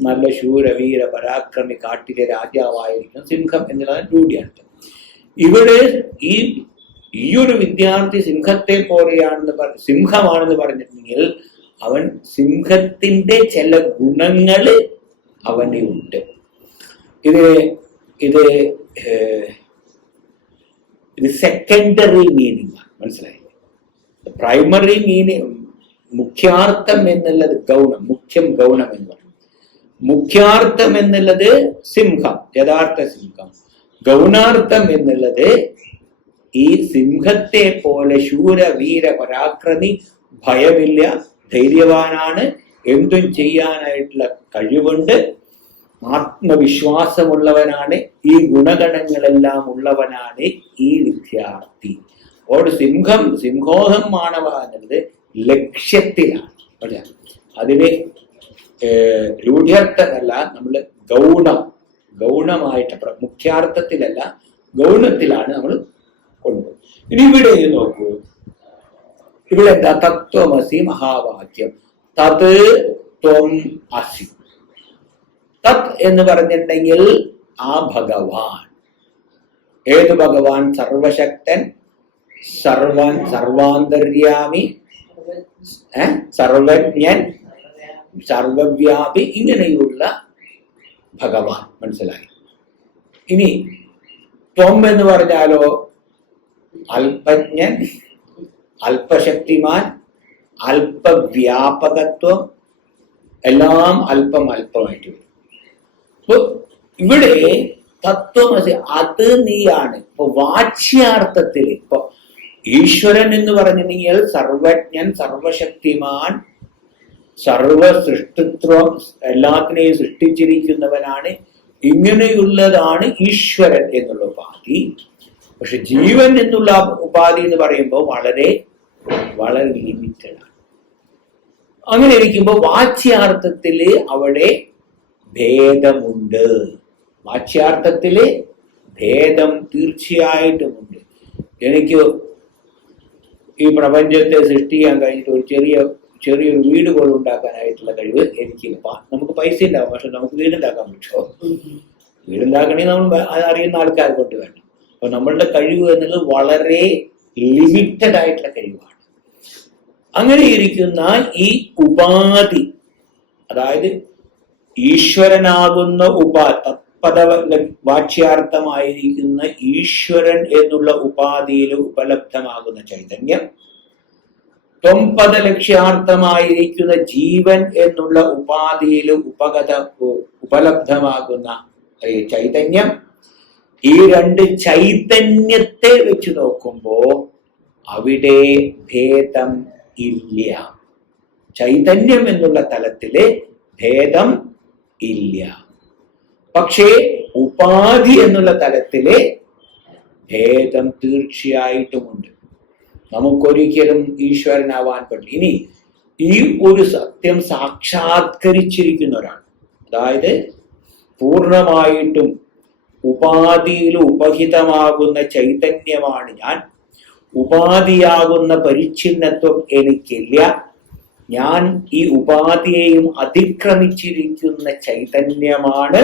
നല്ല ശൂരവീര പരാക്രമി കാട്ടിലെ രാജാവായിരിക്കും സിംഹം എന്നുള്ളതാണ് രൂഢ്യർത്ഥം. ഇവിടെ ഈ ഒരു വിദ്യാർത്ഥി സിംഹത്തെ പോലെയാണെന്ന് സിംഹമാണെന്ന് പറഞ്ഞിട്ടുണ്ടെങ്കിൽ അവൻ സിംഹത്തിന്റെ ചില ഗുണങ്ങൾ അവന് ഉണ്ട്. ഇത് സെക്കൻഡറി മീനിങ് ആണ്, മനസ്സിലായി? പ്രൈമറി മീനിങ്, മുഖ്യാർത്ഥം എന്നുള്ളത് ഗൗണം, മുഖ്യം ഗൗണം എന്ന് പറയും. മുഖ്യാർത്ഥം എന്നുള്ളത് സിംഹം, യഥാർത്ഥ സിംഹം. ഗൗണാർത്ഥം എന്നുള്ളത് ഈ സിംഹത്തെ പോലെ ശൂര വീര പരാക്രമി, ഭയമില്ല, ധൈര്യവാനാണ്, എന്തും ചെയ്യാനായിട്ടുള്ള കഴിവുണ്ട്, ആത്മവിശ്വാസമുള്ളവനാണ്, ഈ ഗുണഗണങ്ങളെല്ലാം ഉള്ളവനാണ് ഈ വിദ്യാർത്ഥി. അതുകൊണ്ട് സിംഹോഹം മാണവ എന്നുള്ളത് ലക്ഷ്യത്തിലാണ്. അതിന് രൂഢ്യർത്ഥമല്ല, നമ്മൾ ഗൗണമായിട്ട് മുഖ്യാർത്ഥത്തിലല്ല ഗൗണത്തിലാണ് നമ്മൾ കൊണ്ടുപോകും. ഇനി ഇവിടെ നോക്കൂ, ഇവിടെ എന്താ? തത്വമസി മഹാവാക്യം. തത് ത്വം അസി. തത് എന്ന് പറഞ്ഞിട്ടുണ്ടെങ്കിൽ ആ ഭഗവാൻ. ഏത് ഭഗവാൻ? സർവശക്തൻ, സർവാന്തര്യാമി, സർവജ്ഞൻ, സർവവ്യാപി, ഇങ്ങനെയുള്ള ഭഗവാൻ, മനസ്സിലായി? ഇനി ത്വം എന്ന് പറഞ്ഞാലോ അല്പജ്ഞൻ, അല്പശക്തിമാൻ, അല്പവ്യാപകത്വം, എല്ലാം അല്പമായിട്ട് വരും. അപ്പൊ ഇവിടെ തത്വമസി, അത് നീയാണ്. ഇപ്പൊ വാച്യാർത്ഥത്തിൽ ഇപ്പൊ ഈശ്വരൻ എന്ന് പറഞ്ഞിട്ടുണ്ടെങ്കിൽ സർവജ്ഞൻ, സർവശക്തിമാൻ, സർവ സൃഷ്ടിത്വം, എല്ലാത്തിനെയും സൃഷ്ടിച്ചിരിക്കുന്നവനാണ്, ഇങ്ങനെയുള്ളതാണ് ഈശ്വരൻ എന്നുള്ള ഉപാധി. പക്ഷെ ജീവൻ എന്നുള്ള ഉപാധി എന്ന് പറയുമ്പോൾ വളരെ വളരെ ലിമിറ്റഡ് ആണ്. അങ്ങനെ ഇരിക്കുമ്പോൾ വാച്യാർത്ഥത്തില് അവിടെ ഭേദമുണ്ട്. വാച്യാർത്ഥത്തില് ഭേദം തീർച്ചയായിട്ടുമുണ്ട്. എനിക്ക് ഈ പ്രപഞ്ചത്തെ സൃഷ്ടിക്കാൻ കഴിഞ്ഞിട്ട് ഒരു ചെറിയൊരു വീട് പോലും ഉണ്ടാക്കാനായിട്ടുള്ള കഴിവ് എനിക്കില്ല. നമുക്ക് പൈസ ഉണ്ടാവും, പക്ഷെ നമുക്ക് വീടുണ്ടാക്കാൻ പറ്റുമോ? വീടുണ്ടാക്കണമെങ്കിൽ നമ്മൾ അറിയുന്ന ആൾക്കാരെ കൊണ്ട് വേണം. അപ്പൊ നമ്മളുടെ കഴിവ് എന്നുള്ളത് വളരെ ലിമിറ്റഡ് ആയിട്ടുള്ള കഴിവാണ്. അങ്ങനെ ഇരിക്കുന്ന ഈ ഉപാധി, അതായത് ഈശ്വരനാകുന്ന വാച്യാർത്ഥമായിരിക്കുന്ന ഈശ്വരൻ എന്നുള്ള ഉപാധിയിൽ ഉപലബ്ധമാകുന്ന ചൈതന്യം, ത്വംപദ ലക്ഷ്യാർത്ഥമായിരിക്കുന്ന ജീവൻ എന്നുള്ള ഉപാധിയിൽ ഉപലബ്ധമാകുന്ന ചൈതന്യം, ഈ രണ്ട് ചൈതന്യത്തെ വെച്ച് നോക്കുമ്പോ അവിടെ ഭേദം ഇല്ല. ചൈതന്യം എന്നുള്ള തലത്തില് ഭേദം ഇല്ല. പക്ഷേ ഉപാധി എന്നുള്ള തലത്തില് ഭേദം തീർച്ചയായിട്ടുമുണ്ട്. നമുക്കൊരിക്കലും ഈശ്വരനാവാൻ പറ്റില്ല. ഇനി ഈ ഒരു സത്യം സാക്ഷാത്കരിച്ചിരിക്കുന്ന ഒരാൾ, അതായത് പൂർണ്ണമായിട്ടും ഉപാധിയിൽ ഉപഹിതമാകുന്ന ചൈതന്യമാണ് ഞാൻ, ഉപാധിയാകുന്ന പരിച്ഛിന്നത്വം എനിക്കില്ല, ഞാൻ ഈ ഉപാധിയെയും അതിക്രമിച്ചിരിക്കുന്ന ചൈതന്യമാണ്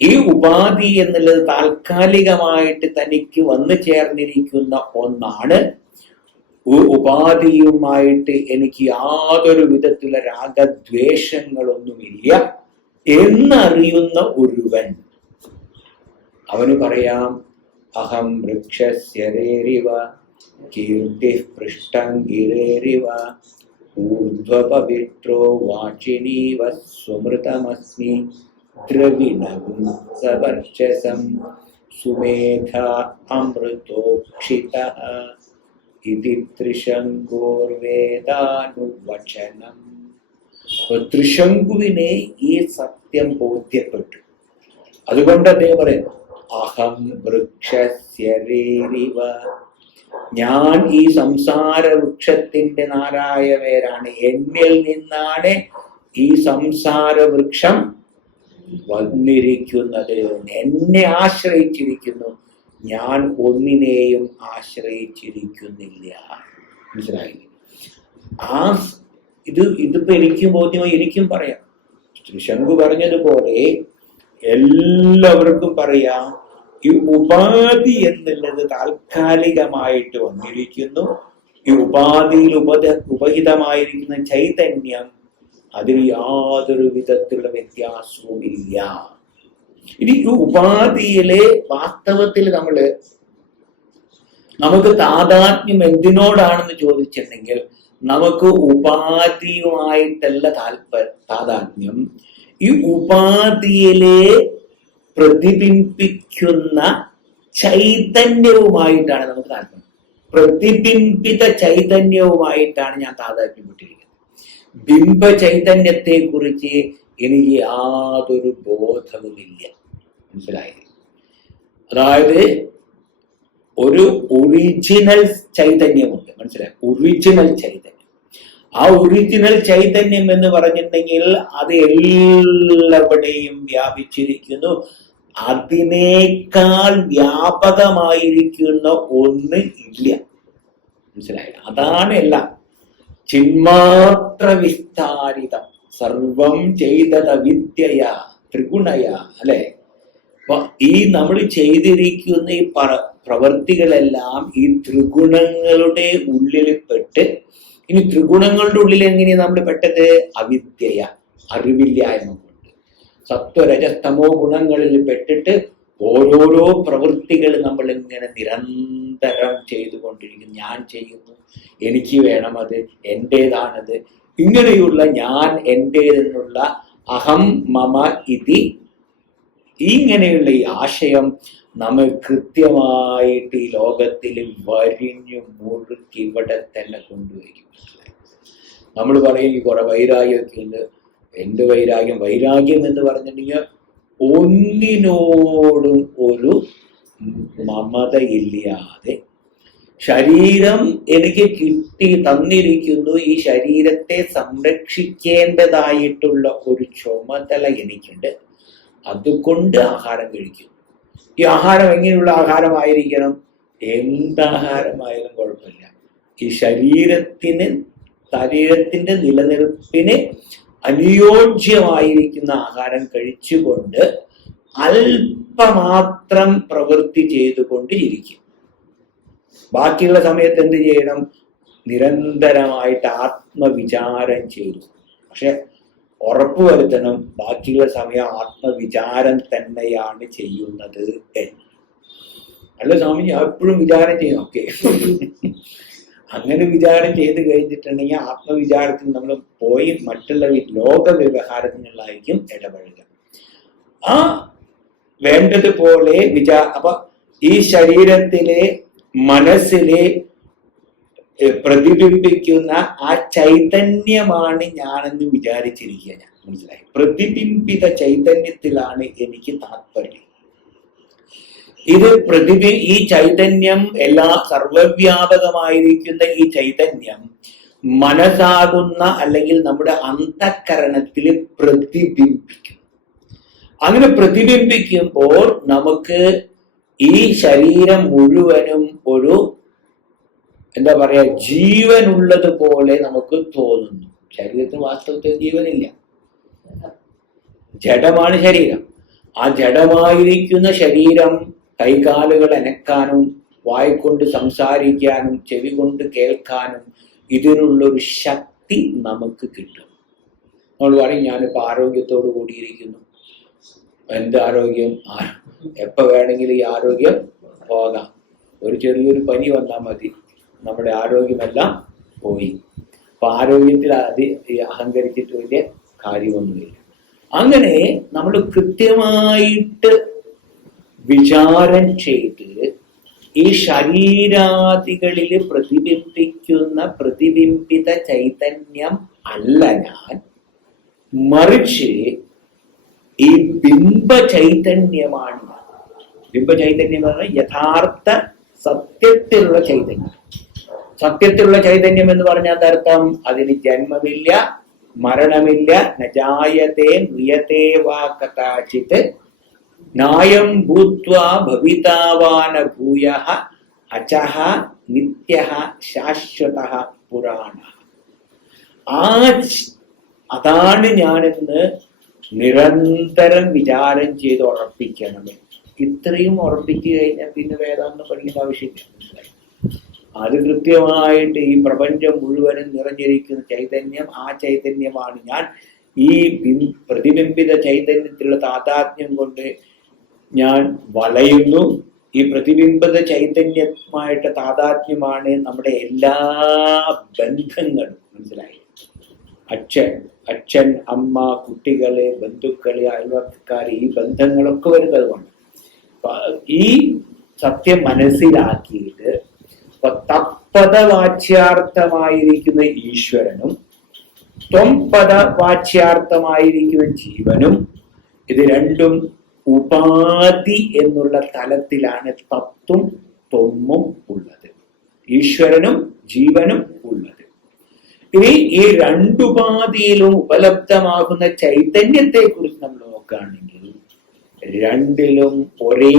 ഈ ഉപാധി എന്നുള്ളത് താൽക്കാലികമായിട്ട് തനിക്ക് വന്നു ചേർന്നിരിക്കുന്ന ഒന്നാണ്. ഉപാധിയുമായിട്ട് എനിക്ക് യാതൊരു വിധത്തിലുള്ള രാഗദ്വേഷങ്ങളൊന്നുമില്ല എന്നറിയുന്ന ഒരുവൻ, അവന് പറയാം അഹം വൃക്ഷസ്യരേരിവ കീർത്തി പൃഷ്ടംഗിരേരിവ ഊർധ്വപവിത്രോ വാചിനീവ സ്വമൃതമസ്മി ദ്രവിണവും സവർച്ചസം സുമേധ അമൃതോക്ഷിതഃ ഇതി ത്രിശങ്കുർവേദാനുവചനം. ത്രിശങ്കുവിനെ ഈ സത്യം ബോധ്യപ്പെട്ടു. അതുകൊണ്ട് അദ്ദേഹം പറയുന്നു അഹം വൃക്ഷസ്യരേരിവ, ഞാൻ ഈ സംസാര വൃക്ഷത്തിന്റെ നാരായ വേരാണ്. എന്നിൽ നിന്നാണ് ഈ സംസാര വൃക്ഷം വന്നിരിക്കുന്നത്. എന്നെ ആശ്രയിച്ചിരിക്കുന്നു, ഞാൻ ഒന്നിനെയും ആശ്രയിച്ചിരിക്കുന്നില്ല. മനസ്സിലായി? ഇതിപ്പോ എനിക്കും ബോധ്യമായി, എനിക്കും പറയാം. ശങ്കു പറഞ്ഞതുപോലെ എല്ലാവർക്കും പറയാം, ഈ ഉപാധി എന്നുള്ളത് താൽക്കാലികമായിട്ട് വന്നിരിക്കുന്നു. ഈ ഉപാധിയിൽ ഉപഹിതമായിരിക്കുന്ന ചൈതന്യം, അതിൽ യാതൊരു വിധത്തിലുള്ള വ്യത്യാസവുമില്ല. ഇനി ഈ ഉപാധിയിലെ വാസ്തവത്തിൽ നമുക്ക് താതാത്മ്യം എന്തിനോടാണെന്ന് ചോദിച്ചിട്ടുണ്ടെങ്കിൽ നമുക്ക് ഉപാധിയുമായിട്ടല്ല താതാത്മ്യം, ഈ ഉപാധിയിലെ പ്രതിബിംബിക്കുന്ന ചൈതന്യവുമായിട്ടാണ് നമുക്ക് താല്പര്യം. പ്രതിബിംബിത ചൈതന്യവുമായിട്ടാണ് ഞാൻ താതാത്മ്യപ്പെട്ടിരിക്കുന്നത്. ബിംബ ചൈതന്യത്തെ കുറിച്ച് എനിക്ക് യാതൊരു ബോധവുമില്ല. മനസ്സിലായി? അതായത് ഒരു ഒറിജിനൽ ചൈതന്യമുണ്ട്. മനസ്സിലായി? ഒറിജിനൽ ചൈതന്യം. ആ ഒറിജിനൽ ചൈതന്യം എന്ന് പറഞ്ഞിട്ടുണ്ടെങ്കിൽ അത് എല്ലാവിടെയും വ്യാപിച്ചിരിക്കുന്നു. അതിനേക്കാൾ വ്യാപകമായിരിക്കുന്ന ഒന്ന് ഇല്ല. മനസ്സിലായി? അതാണ് എല്ലാം. ചിന്മാത്ര വിസ്താരിതം സർവം ചെയ്തത വിദ്യയ ത്രിഗുണയ. അല്ലെ? അപ്പൊ ഈ നമ്മൾ ചെയ്തിരിക്കുന്ന ഈ പ്രവർത്തികളെല്ലാം ഈ ത്രിഗുണങ്ങളുടെ ഉള്ളിൽ പെട്ട്, ഇനി ത്രിഗുണങ്ങളുടെ ഉള്ളിൽ എങ്ങനെയാണ് നമ്മൾ പെട്ടത്? അവിദ്യയ, അറിവില്ലായ്മ കൊണ്ട്. സത്വരജസ്തമോ ഗുണങ്ങളിൽ പെട്ടിട്ട് ഓരോരോ പ്രവൃത്തികൾ നമ്മൾ ഇങ്ങനെ നിരന്തരം ചെയ്തുകൊണ്ടിരിക്കും. ഞാൻ ചെയ്യുന്നു, എനിക്ക് വേണം, അത് എൻ്റേതാണത്, ഇങ്ങനെയുള്ള ഞാൻ എൻ്റേതെന്നുള്ള അഹം മമ ഇതി, ഇങ്ങനെയുള്ള ഈ ആശയം നമ്മൾ കൃത്യമായിട്ട് ഈ ലോകത്തിൽ വരിഞ്ഞു മുറുക്കി ഇവിടെ തന്നെ കൊണ്ടുവയ്ക്കും. നമ്മൾ പറയും കുറെ വൈരാഗ്യമൊക്കെ ഉണ്ട്. എന്ത് വൈരാഗ്യം? വൈരാഗ്യം എന്ന് പറഞ്ഞിട്ടുണ്ടെങ്കിൽ ഒന്നിനോടും ഒരു മമതയില്ലാതെ, ശരീരം എനിക്ക് തന്നിരിക്കുന്നു, ഈ ശരീരത്തെ സംരക്ഷിക്കേണ്ടതായിട്ടുള്ള ഒരു ചുമതല എനിക്കുണ്ട്, അതുകൊണ്ട് ആഹാരം കഴിക്കും. ഈ ആഹാരം എങ്ങനെയുള്ള ആഹാരമായിരിക്കണം? എന്താഹാരമായാലും കുഴപ്പമില്ല. ഈ ശരീരത്തിന്റെ നിലനിൽപ്പിന് അനുയോജ്യമായിരിക്കുന്ന ആഹാരം കഴിച്ചുകൊണ്ട് അല്പമാത്രം പ്രവൃത്തി ചെയ്തുകൊണ്ട് ഇരിക്കും. ബാക്കിയുള്ള സമയത്ത് എന്ത് ചെയ്യണം? നിരന്തരമായിട്ട് ആത്മവിചാരം ചെയ്തു. പക്ഷെ ഉറപ്പുവരുത്തണം ബാക്കിയുള്ള സമയം ആത്മവിചാരം തന്നെയാണ് ചെയ്യുന്നത് എന്ന്. അല്ല സ്വാമി എപ്പോഴും വിചാരം ചെയ്യും. ഓക്കെ, അങ്ങനെ വിചാരം ചെയ്ത് കഴിഞ്ഞിട്ടുണ്ടെങ്കിൽ ആത്മവിചാരത്തിൽ നമ്മൾ പോയി മറ്റുള്ള ലോക വ്യവഹാരത്തിനുള്ളതായിരിക്കും ഇടപഴകുക. ആ വേണ്ടതുപോലെ അപ്പൊ ഈ ശരീരത്തിലെ മനസ്സിലെ പ്രതിബിംബിക്കുന്ന ആ ചൈതന്യമാണ് ഞാനെന്ന് വിചാരിച്ചിരിക്കുക. ഞാൻ മനസ്സിലായി? പ്രതിബിംബിത ചൈതന്യത്തിലാണ് എനിക്ക് താത്പര്യം. ഇത് ഈ ചൈതന്യം സർവവ്യാപകമായിരിക്കുന്ന ഈ ചൈതന്യം മനസ്സാകുന്ന അല്ലെങ്കിൽ നമ്മുടെ അന്തഃകരണത്തിൽ പ്രതിബിംബിക്കും. അങ്ങനെ പ്രതിബിംബിക്കുമ്പോൾ നമുക്ക് ഈ ശരീരം മുഴുവനും ഒരു എന്താ പറയാ ജീവനുള്ളത് പോലെ നമുക്ക് തോന്നുന്നു. ശരീരത്തിന് വാസ്തവത്തിൽ ജീവനില്ല, ജഡമാണ് ശരീരം. ആ ജഡമായിരിക്കുന്ന ശരീരം കൈകാലുകൾ അനക്കാനും വായ്കൊണ്ട് സംസാരിക്കാനും ചെവി കൊണ്ട് കേൾക്കാനും ഇതിനുള്ളൊരു ശക്തി നമുക്ക് കിട്ടും. നമ്മൾ പറയും ഞാനിപ്പോൾ ആരോഗ്യത്തോടു കൂടിയിരിക്കുന്നു. എന്ത് ആരോഗ്യം? എപ്പോ വേണമെങ്കിലും ഈ ആരോഗ്യം പോകാം. ഒരു ചെറിയൊരു പനി വന്നാൽ മതി, നമ്മുടെ ആരോഗ്യമെല്ലാം പോയി. അപ്പൊ ആരോഗ്യത്തിൽ അഹങ്കരിച്ചിട്ട് വലിയ കാര്യമൊന്നുമില്ല. അങ്ങനെ നമ്മൾ കൃത്യമായിട്ട് വിചാരം ചെയ്ത് ഈ ശരീരാദികളിൽ പ്രതിബിംബിക്കുന്ന പ്രതിബിംബിത ചൈതന്യം അല്ല ഞാൻ, മറിച്ച് ഈ ബിംബ ചൈതന്യമാണ് ഞാൻ. ബിംബ ചൈതന്യം എന്ന് പറഞ്ഞാൽ യഥാർത്ഥ സത്യത്തിലുള്ള ചൈതന്യം. സത്യത്തിലുള്ള ചൈതന്യം എന്ന് പറഞ്ഞാൽ അർത്ഥം അതിന് ജന്മമില്ല, മരണമില്ല. നജായത്തെ മ്രിയതേ വാ കഥാചിത് നായം ഭൂത്വാ ഭവിതാവാന ഭൂയഃ അചഃ നിത്യഃ ശാശ്വതഃ പുരാണഃ. അതാണ് ഞാനെന്ന് നിരന്തരം വിചാരം ചെയ്ത് ഉറപ്പിക്കണം. ഇത്രയും ഉറപ്പിച്ചു കഴിഞ്ഞാൽ പിന്നെ വേദാന്തം പഠിക്കേണ്ട ആവശ്യമില്ല. മനസ്സിലായി? അത് കൃത്യമായിട്ട് ഈ പ്രപഞ്ചം മുഴുവനും നിറഞ്ഞിരിക്കുന്ന ചൈതന്യം, ആ ചൈതന്യമാണ് ഞാൻ. ഈ പ്രതിബിംബിത ചൈതന്യത്തിലുള്ള താതാത്മ്യം കൊണ്ട് ഞാൻ വളയുന്നു. ഈ പ്രതിബിംബിത ചൈതന്യമായിട്ട് താതാത്മ്യമാണ് നമ്മുടെ എല്ലാ ബന്ധങ്ങളും. മനസ്സിലായി? അച്ഛൻ, അമ്മ, കുട്ടികള്, ബന്ധുക്കള്, അയൽവക്കാര്, ഈ ബന്ധങ്ങളൊക്കെ വരുന്നതുകൊണ്ട് ഈ സത്യം മനസ്സിലാക്കിയിട്ട് തത്പദവാച്യാർത്ഥമായിരിക്കുന്ന ഈശ്വരനും ത്വംപദവാച്യാർത്ഥമായിരിക്കുന്ന ജീവനും, ഇത് രണ്ടും ഉപാധി എന്നുള്ള തലത്തിലാണ് തത്വം ത്വമ്മും ഉള്ളത്, ഈശ്വരനും ജീവനും ഉള്ളത്. ഇനി ഈ രണ്ടുപാധിയിലും ഉപലബ്ധമാകുന്ന ചൈതന്യത്തെ കുറിച്ച് നമ്മൾ നോക്കുകയാണെങ്കിൽ രണ്ടിലും ഒരേ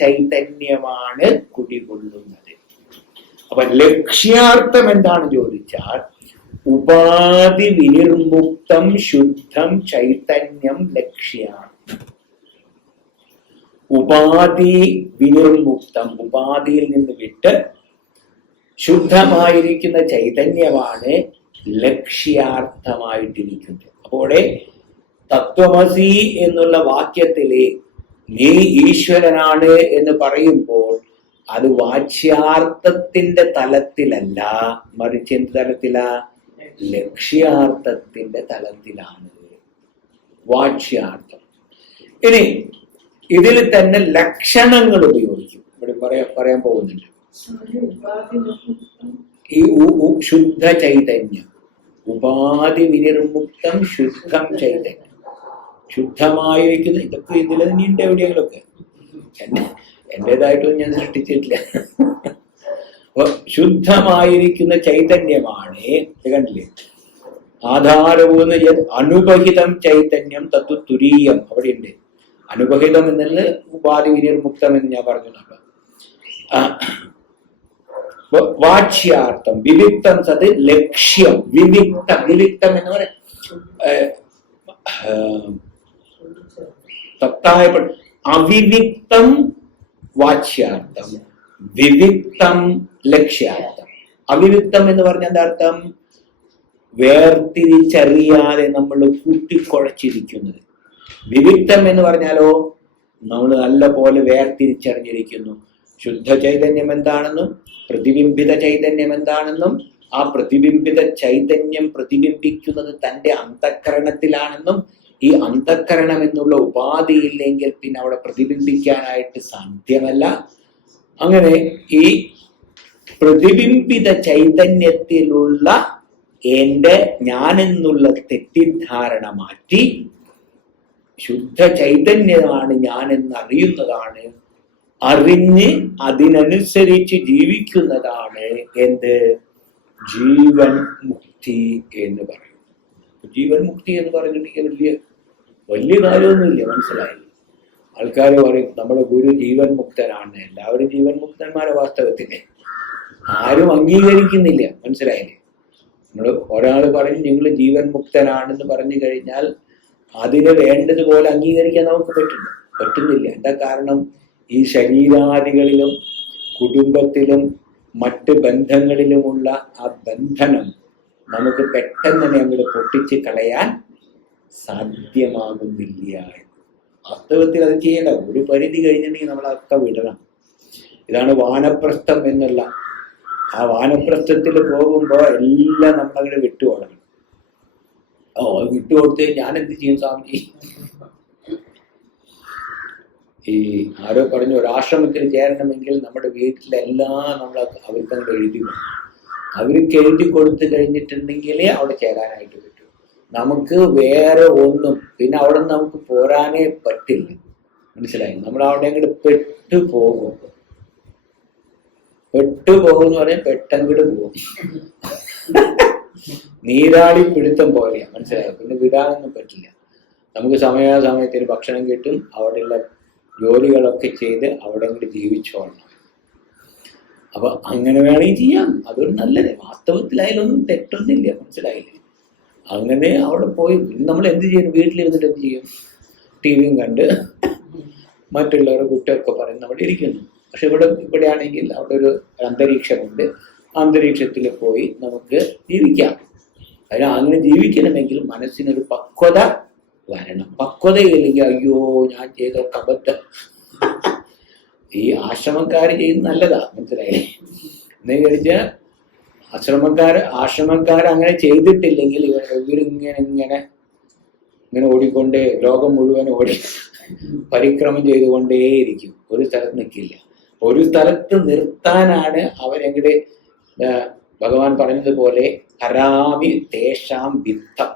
ചൈതന്യമാണ് കുടികൊള്ളുന്നത്. അപ്പൊ ലക്ഷ്യാർത്ഥം എന്താണ് ചോദിച്ചാൽ ഉപാധി വിനിർമുക്തം ശുദ്ധം ചൈതന്യം ലക്ഷ്യാർത്ഥം. ഉപാധി വിനിർമുക്തം, ഉപാധിയിൽ നിന്ന് വിട്ട് ശുദ്ധമായിരിക്കുന്ന ചൈതന്യമാണ് ലക്ഷ്യാർത്ഥമായിട്ടിരിക്കുന്നത്. അപ്പോൾ തത്വമസി എന്നുള്ള വാക്യത്തില് നീ ഈശ്വരനാണ് എന്ന് പറയുമ്പോൾ അത് വാച്യാർത്ഥത്തിന്റെ തലത്തിലല്ല, മറിച്ച് എന്ത് തലത്തിലാ? ലക്ഷ്യാർത്ഥത്തിന്റെ തലത്തിലാണ് വാച്യാർത്ഥം. ഇനി ഇതിൽ തന്നെ ലക്ഷണങ്ങൾ ഉപയോഗിക്കും. ഇവിടെ പറയാൻ പോകുന്നുണ്ട്. ഈ ശുദ്ധ ചൈതന്യം, ഉപാധി വിനിർമുക്തം ശുദ്ധം ചൈതന്യം, ശുദ്ധമായിരിക്കുന്ന, ഇതൊക്കെ ഇതിൽ തന്നെയുണ്ട് എവിടെയെങ്കിലൊക്കെ. എന്റേതായിട്ടൊന്നും ഞാൻ സൃഷ്ടിച്ചിട്ടില്ല. അപ്പൊ ശുദ്ധമായിരിക്കുന്ന ചൈതന്യമാണ്. കണ്ടില്ലേ? ആധാരവും അനുപഹിതം ചൈതന്യം തത്വ തുരീയം അവിടെയുണ്ട്. അനുപഹിതം എന്നുള്ള ഉപാധി വിനിർമുക്തം എന്ന് ഞാൻ പറഞ്ഞു. വാച്യാർത്ഥം വിവിക്തം സത് ലക്ഷ്യം. വിവിക്തം എന്ന് പറയാം അവിവിക്തം വാച്യാർത്ഥം, വിവിക്തം ലക്ഷ്യാർത്ഥം. അവിവിക്തം എന്ന് പറഞ്ഞ എന്താർത്ഥം? വേർതിരിച്ചറിയാതെ നമ്മൾ കൂട്ടിക്കുഴച്ചിരിക്കുന്നത്. വിവിക്തം എന്ന് പറഞ്ഞാലോ നമ്മൾ നല്ല പോലെ വേർതിരിച്ചറിഞ്ഞിരിക്കുന്നു. ശുദ്ധ ചൈതന്യം എന്താണെന്നും പ്രതിബിംബിത ചൈതന്യം എന്താണെന്നും ആ പ്രതിബിംബിത ചൈതന്യം പ്രതിബിംബിക്കുന്നത് തന്റെ അന്തഃകരണത്തിലാണെന്നും ഈ അന്തഃകരണം എന്നുള്ള ഉപാധിയില്ലെങ്കിൽ പിന്നെ അവിടെ പ്രതിബിംബിക്കാനായിട്ട് സാധ്യമല്ല. അങ്ങനെ ഈ പ്രതിബിംബിത ചൈതന്യത്തിലുള്ള എന്റെ ഞാനെന്നുള്ള തെറ്റിദ്ധാരണ മാറ്റി ശുദ്ധ ചൈതന്യമാണ് ഞാനെന്ന് അറിയുന്നതാണ്, അറിഞ്ഞ് അതിനനുസരിച്ച് ജീവിക്കുന്നതാണ് എന്ത്? ജീവൻ മുക്തി എന്ന് പറയും. ജീവൻ മുക്തി എന്ന് പറഞ്ഞിട്ടുണ്ടെങ്കിൽ വലിയ കാര്യമൊന്നുമില്ല. മനസ്സിലായി? ആൾക്കാർ പറയും നമ്മുടെ ഗുരു ജീവൻ മുക്തനാണ്. എല്ലാവരും ജീവൻ മുക്തന്മാരെ വാസ്തവത്തില് ആരും അംഗീകരിക്കുന്നില്ല. മനസ്സിലായില്ലേ? ഒരാൾ പറഞ്ഞ് നിങ്ങൾ ജീവൻ മുക്തനാണെന്ന് പറഞ്ഞു കഴിഞ്ഞാൽ അതിന് വേണ്ടതുപോലെ അംഗീകരിക്കാൻ നമുക്ക് പറ്റുന്നില്ല. എന്താ കാരണം? ഈ ശരീരാദികളിലും കുടുംബത്തിലും മറ്റ് ബന്ധങ്ങളിലുമുള്ള ആ ബന്ധനം നമുക്ക് പെട്ടെന്ന് തന്നെ അങ്ങോട്ട് പൊട്ടിച്ച് കളയാൻ സാധ്യമാകുന്നില്ല. വാസ്തവത്തിൽ അത് ചെയ്യേണ്ട ഒരു പരിധി കഴിഞ്ഞിട്ടുണ്ടെങ്കിൽ നമ്മളതൊക്കെ വിടണം. ഇതാണ് വാനപ്രസ്ഥം എന്നുള്ള. ആ വാനപ്രസ്ഥത്തിൽ പോകുമ്പോൾ എല്ലാം നമ്മളങ്ങനെ വിട്ടുകൊടുക്കണം. വിട്ടുകൊടുത്ത് ഞാൻ എന്ത് ചെയ്യും സ്വാമിജി? ഈ ആരോ പറഞ്ഞു, ഒരു ആശ്രമത്തിൽ ചേരണമെങ്കിൽ നമ്മുടെ വീട്ടിലെല്ലാം നമ്മൾ അവർക്കങ്ങ് എഴുതി കൊടുക്കും. അവർക്ക് എഴുതി കൊടുത്തു കഴിഞ്ഞിട്ടുണ്ടെങ്കിലേ അവിടെ ചേരാനായിട്ട് പറ്റും. നമുക്ക് വേറെ ഒന്നും പിന്നെ അവിടെ നിന്ന് നമുക്ക് പോരാനേ പറ്റില്ല. മനസ്സിലായി? നമ്മൾ അവിടെ അങ്ങോട്ട് പെട്ടുപോകും എന്ന് പറഞ്ഞാൽ പെട്ടങ്ങോട്ട് പോകും. നീരാളി പിടുത്തം പോലെയാ. മനസ്സിലായോ? പിന്നെ വിടാനൊന്നും പറ്റില്ല. നമുക്ക് സമയാസമയത്തിന് ഭക്ഷണം കിട്ടും, അവിടെയുള്ള ജോലികളൊക്കെ ചെയ്ത് അവിടെ അങ്ങോട്ട് ജീവിച്ചോളണം. അപ്പൊ അങ്ങനെ വേണമെങ്കിൽ ചെയ്യാം, അതൊരു നല്ലത്. വാസ്തവത്തിൽ അതിലൊന്നും തെറ്റൊന്നുമില്ല. മനസ്സിലായില്ലേ? അങ്ങനെ അവിടെ പോയി നമ്മൾ എന്ത് ചെയ്യും? വീട്ടിലിരുന്നിട്ട് എന്ത് ചെയ്യും? ടിവിയും കണ്ട് മറ്റുള്ളവരുടെ കുറ്റമൊക്കെ പറഞ്ഞ് അവിടെ ഇരിക്കുന്നു. പക്ഷെ ഇവിടെ ആണെങ്കിൽ അവിടെ ഒരു അന്തരീക്ഷമുണ്ട്. അന്തരീക്ഷത്തിൽ പോയി നമുക്ക് ജീവിക്കാം. അതിന് അങ്ങനെ ജീവിക്കണമെങ്കിൽ മനസ്സിനൊരു പക്വത വരണം. പക്വതയില്ലെങ്കിൽ അയ്യോ ഞാൻ ചെയ്തൊക്കെ അബദ്ധം. ഈ ആശ്രമക്കാർ ചെയ്യുന്നത് നല്ലതാ. മനസ്സിലായില്ലേ? എന്ന് കഴിച്ചാൽ ആശ്രമക്കാർ അങ്ങനെ ചെയ്തിട്ടില്ലെങ്കിൽ ഇവരിങ്ങനെ ഓടിക്കൊണ്ടേ ലോകം മുഴുവൻ പരിക്രമം ചെയ്തുകൊണ്ടേയിരിക്കും. ഒരു സ്ഥലത്ത് നിൽക്കില്ല. ഒരു സ്ഥലത്ത് നിർത്താനാണ് അവരെങ്ങടെ ഭഗവാൻ പറഞ്ഞതുപോലെ ഹരാമി തേഷാം വിത്തം.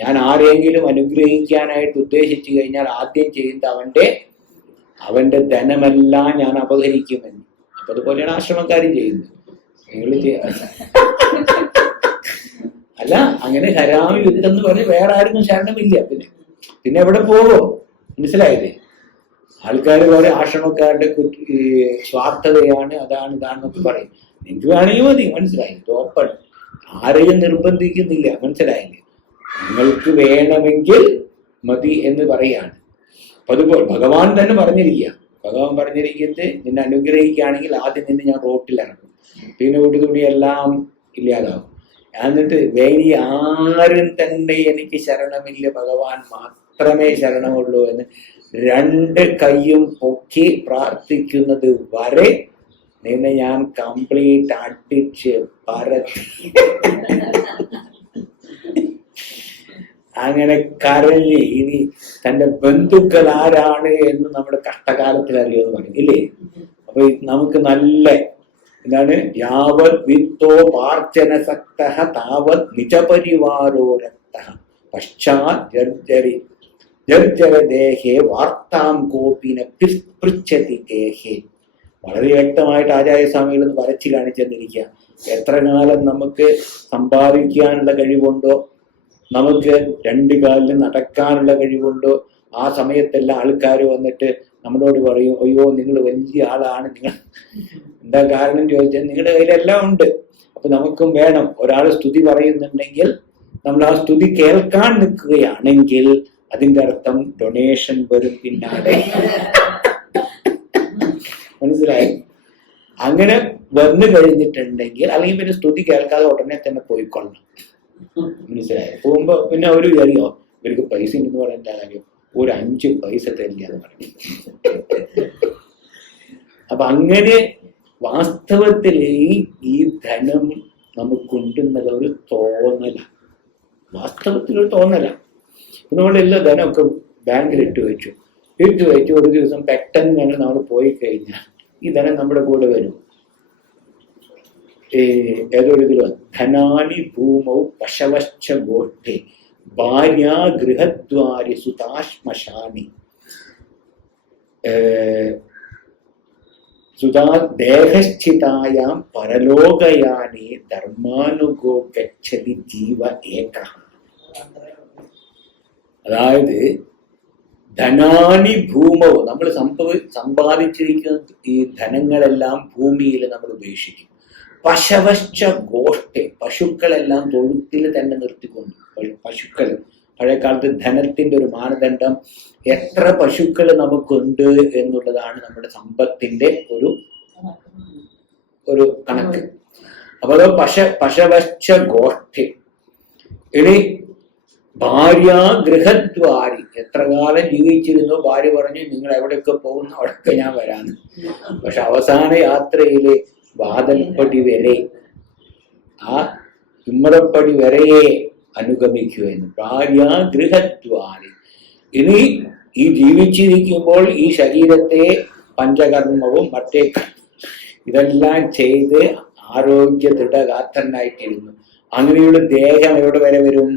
ഞാൻ ആരെങ്കിലും അനുഗ്രഹിക്കാനായിട്ട് ഉദ്ദേശിച്ചു കഴിഞ്ഞാൽ ആദ്യം ചെയ്യുന്നത് അവന്റെ ധനമെല്ലാം ഞാൻ അപഹരിക്കുമെന്ന്. അപ്പൊ അതുപോലെയാണ് ആശ്രമക്കാരും ചെയ്യുന്നത്. നിങ്ങൾ അല്ല, അങ്ങനെ ഹരാമി വിത്തം എന്ന് പറഞ്ഞ് വേറെ ആർക്കും ശരണമില്ല. പിന്നെ എവിടെ പോകും? മനസ്സിലായില്ലേ? ആൾക്കാർ പറയും ആശ്രമക്കാരുടെ സ്വാർത്ഥതയാണ്, അതാണ് ഇതാണെന്നൊക്കെ പറയും. നിങ്ങൾക്ക് വേണമെങ്കിൽ മതി. മനസ്സിലായി? ഓപ്പൺ. ആരെയും നിർബന്ധിക്കുന്നില്ല. മനസ്സിലായില്ലേ? നിങ്ങൾക്ക് വേണമെങ്കിൽ മതി എന്ന് പറയാണ്. അപ്പൊ അതുപോലെ ഭഗവാൻ തന്നെ പറഞ്ഞിരിക്കുക. ഭഗവാൻ പറഞ്ഞിരിക്കുന്നത് നിന്നെ അനുഗ്രഹിക്കുകയാണെങ്കിൽ ആദ്യം നിന്നെ ഞാൻ റോട്ടിലിറക്കും, പിന്നെ കൂടി എല്ലാം ഇല്ലാതാവും. എന്നിട്ട് വേറെ ആരും തന്നെ എനിക്ക് ശരണമില്ല, ഭഗവാൻ മാത്രമേ ശരണമുള്ളൂ എന്ന് രണ്ട് കൈയും പൊക്കി പ്രാർത്ഥിക്കുന്നത് വരെ നിന്നെ ഞാൻ കംപ്ലീറ്റ് അടിച്ച് പരത്തി അങ്ങനെ കരഞ്ഞ് ഇനി തന്റെ ബന്ധുക്കൾ ആരാണ് എന്ന് നമ്മുടെ കഷ്ടകാലത്തിൽ അറിയുമെന്ന് പറയും ഇല്ലേ? അപ്പൊ നമുക്ക് നല്ല എന്താണ്? യാവത് വിത്തോ പാർച്ചന സക്ത താവത് നിജപരിവാരോ രക്ത പശ്ചാത് ജർജരദേഹേ വാർത്താം കോപിന പൃച്ഛതി ദേഹേ. വളരെ വ്യക്തമായിട്ട് ആചാര്യസ്വാമികൾ ഒന്ന് വരച്ചു കാണിച്ചെന്നിരിക്കുക. എത്ര കാലം നമുക്ക് സമ്പാദിക്കാനുള്ള കഴിവുണ്ടോ, നമുക്ക് രണ്ട് കാലിൽ നടക്കാനുള്ള കഴിവുണ്ടോ, ആ സമയത്തെല്ലാം ആൾക്കാർ വന്നിട്ട് നമ്മളോട് പറയും അയ്യോ നിങ്ങൾ വലിയ ആളാണ്, നിങ്ങൾ എന്താ കാരണം ചോദിച്ചാൽ നിങ്ങളുടെ കയ്യിലെല്ലാം ഉണ്ട്. അപ്പൊ നമുക്കും വേണം. ഒരാൾ സ്തുതി പറയുന്നുണ്ടെങ്കിൽ നമ്മൾ ആ സ്തുതി കേൾക്കാൻ നിൽക്കുകയാണെങ്കിൽ അതിന്റെ അർത്ഥം ഡൊണേഷൻ വരും പിന്നാലെ. മനസ്സിലായി? അങ്ങനെ വന്നു കഴിഞ്ഞിട്ടുണ്ടെങ്കിൽ അല്ലെങ്കിൽ പിന്നെ സ്തുതി കേൾക്കാതെ ഉടനെ തന്നെ പോയിക്കൊള്ളണം. മനസ്സിലായി? പോകുമ്പോ പിന്നെ അവര് വിചാരിക്കോ ഇവർക്ക് പൈസ ഉണ്ടെന്ന് പറയേണ്ട കാര്യം, ഒരു 5 പൈസ തരില്ല എന്ന് പറയും. അപ്പൊ അങ്ങനെ വാസ്തവത്തിൽ ഈ ധനം നമുക്കുണ്ടെന്നുള്ള ഒരു തോന്നലാണ്. വാസ്തവത്തിൽ ഒരു തോന്നലാണ്. നമ്മളെല്ലാ ധനമൊക്കെ ബാങ്കിൽ ഇട്ട് വെച്ചു ഒരു ദിവസം പെട്ടെന്ന് നമ്മൾ പോയി കഴിഞ്ഞാൽ ഈ ധനം നമ്മുടെ കൂടെ വരും. ഏതൊരു ഇതിലും ധനാനി ഭൂമൗ പശവശ്ച ഗോഷ്ഠേ ഭാര്യ ഗൃഹദ്വാരി സുതാശ്മശാനി സുതാ ദേഹസ്ഥിതായാം പരലോകയാനി ധർമാനുഗോ ഗച്ഛതി ജീവ ഏകഃ. അതായത് ധനാനി ഭൂമവും, നമ്മൾ സമ്പാദിച്ചിരിക്കുന്ന ഈ ധനങ്ങളെല്ലാം ഭൂമിയിൽ നമ്മൾ ഉപേക്ഷിക്കും. പശവശ്ച ഗോഷ്ഠെ, പശുക്കളെല്ലാം തൊഴുത്തിൽ തന്നെ നിർത്തിക്കൊണ്ട്, പശുക്കൾ പഴയകാലത്ത് ധനത്തിന്റെ ഒരു മാനദണ്ഡം എത്ര പശുക്കൾ നമുക്കുണ്ട് എന്നുള്ളതാണ് നമ്മുടെ സമ്പത്തിന്റെ ഒരു കണക്ക്. അപ്പൊ അത് പശവശ്ച ഗോഷ്ഠി. ഇനി ഭാര്യ ഗൃഹദ്വാരി, എത്ര കാലം ജീവിച്ചിരുന്നു. ഭാര്യ പറഞ്ഞു നിങ്ങൾ എവിടെയൊക്കെ പോകുന്നു അവിടെയൊക്കെ ഞാൻ വരാന്ന്. പക്ഷെ അവസാന യാത്രയില് വാതിൽപ്പടി വരെ, ആ ഉമ്മറപ്പടി വരെയെ അനുഗമിക്കുമെന്ന്. ഭാര്യ ഗൃഹദ്വാരി. ഇനി ഈ ജീവിച്ചിരിക്കുമ്പോൾ ഈ ശരീരത്തെ പഞ്ചകർമ്മവും മറ്റേ ഇതെല്ലാം ചെയ്ത് ആരോഗ്യ ദൃഢഗാത്രനായിട്ടിരുന്നു. അങ്ങനെയുള്ള ദേഹം എവിടെ വരെ വരും?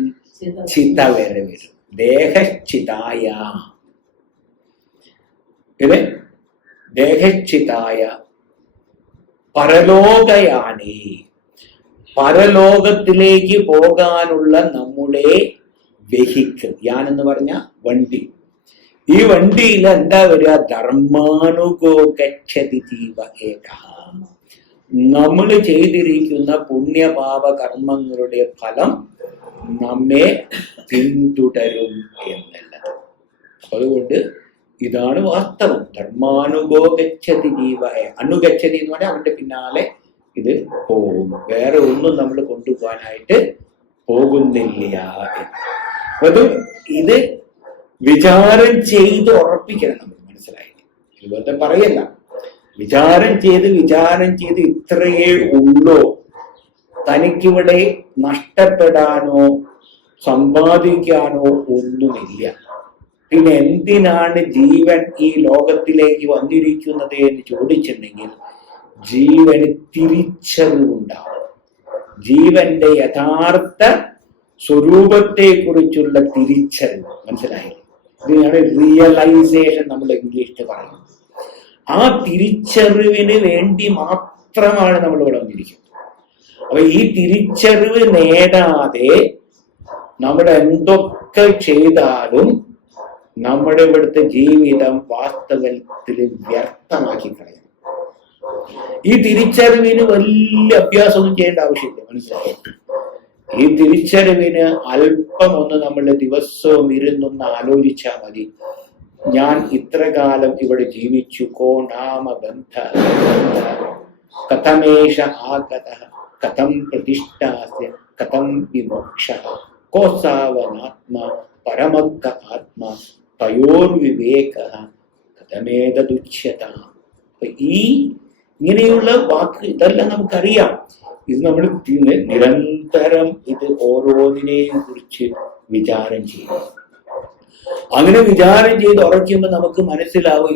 ചിത വരെ വരും. ദേഹചിതായ, ഇത് ദേഹചിതായ പരലോകയാനേ, പരലോകത്തിലേക്ക് പോകാനുള്ള നമ്മുടെ വെഹിക്കിൾ. യാൻ എന്ന് പറഞ്ഞ വണ്ടി. ഈ വണ്ടിയിൽ എന്താ വരിക? ധർമാനുഗോ ഗച്ഛതി ജീവ ഏകഃ. നമ്മൾ ചെയ്തിരിക്കുന്ന പുണ്യപാപ കർമ്മങ്ങളുടെ ഫലം നമ്മെ പിന്തുടരും എന്നുള്ളത്. അതുകൊണ്ട് ഇതാണ് വാസ്തവം. ധർമാനുഗോ ഗച്ഛതി ജീവ, അനുഗച്ഛതി എന്ന് പറഞ്ഞാൽ അവന്റെ പിന്നാലെ ഇത് പോകും. വേറെ ഒന്നും നമ്മൾ കൊണ്ടുപോകാനായിട്ട് പോകുന്നില്ല. അത് ഇത് വിചാരം ചെയ്ത് ഉറപ്പിക്കണം. നമ്മൾ മനസ്സിലായി, ഇതുപോലത്തെ പറയല്ല. വിചാരം ചെയ്ത് ഇത്രയേ ഉള്ളൂ, തനിക്കിവിടെ നഷ്ടപ്പെടാനോ സമ്പാദിക്കാനോ ഒന്നുമില്ല, പിന്നെ എന്തിനാണ് ജീവൻ ഈ ലോകത്തിലേക്ക് വന്നിരിക്കുന്നത് എന്ന് ചോദിച്ചിട്ടുണ്ടെങ്കിൽ ജീവന് തിരിച്ചറിവുണ്ടാവും. ജീവന്റെ യഥാർത്ഥ സ്വരൂപത്തെ കുറിച്ചുള്ള തിരിച്ചറിവ്. മനസ്സിലായില്ലേ? ഇതിനാണ് റിയലൈസേഷൻ നമ്മൾ ഇംഗ്ലീഷിൽ പറയുന്നത്. ആ തിരിച്ചറിവിന് വേണ്ടി മാത്രമാണ് നമ്മൾ ഇവിടെ വന്നിരിക്കുന്നത്. അപ്പൊ ഈ തിരിച്ചറിവ് നേടാതെ നമ്മൾ എന്തൊക്കെ ചെയ്താലും നമ്മുടെ ഇവിടുത്തെ ജീവിതം വാസ്തവത്തിൽ വ്യർത്ഥമാക്കി കളയണം. ഈ തിരിച്ചറിവിന് വലിയ അഭ്യാസമൊന്നും ചെയ്യേണ്ട ആവശ്യമില്ല. മനസ്സിലായി? ഈ തിരിച്ചറിവിന് അല്പം ഒന്ന് നമ്മൾ ദിവസവും ഇരുന്നൊന്ന് ആലോചിച്ചാൽ മതി. ഞാൻ ഇത്ര കാലം ഇവിടെ ജീവിച്ചു. കോ നാമ ബന്ധ കഥമേഷ ആഗതഃ കഥം പ്രതിഷ്ഠാസ്യ കഥം വിമോക്ഷഃ കോസാവനാത്മ പരമക്ക ആത്മ തയോർവിവേകഃ കഥമേതദുച്യത. ഈ ഇങ്ങനെയുള്ള വാക്ക് ഇതെല്ലാം നമുക്കറിയാം. ഇത് നമ്മൾ നിരന്തരം ഇത് ഓരോന്നിനെയും കുറിച്ച് വിചാരം ചെയ്യും. അങ്ങനെ വിചാരം ചെയ്ത് ഉറയ്ക്കുമ്പോൾ നമുക്ക് മനസ്സിലാവും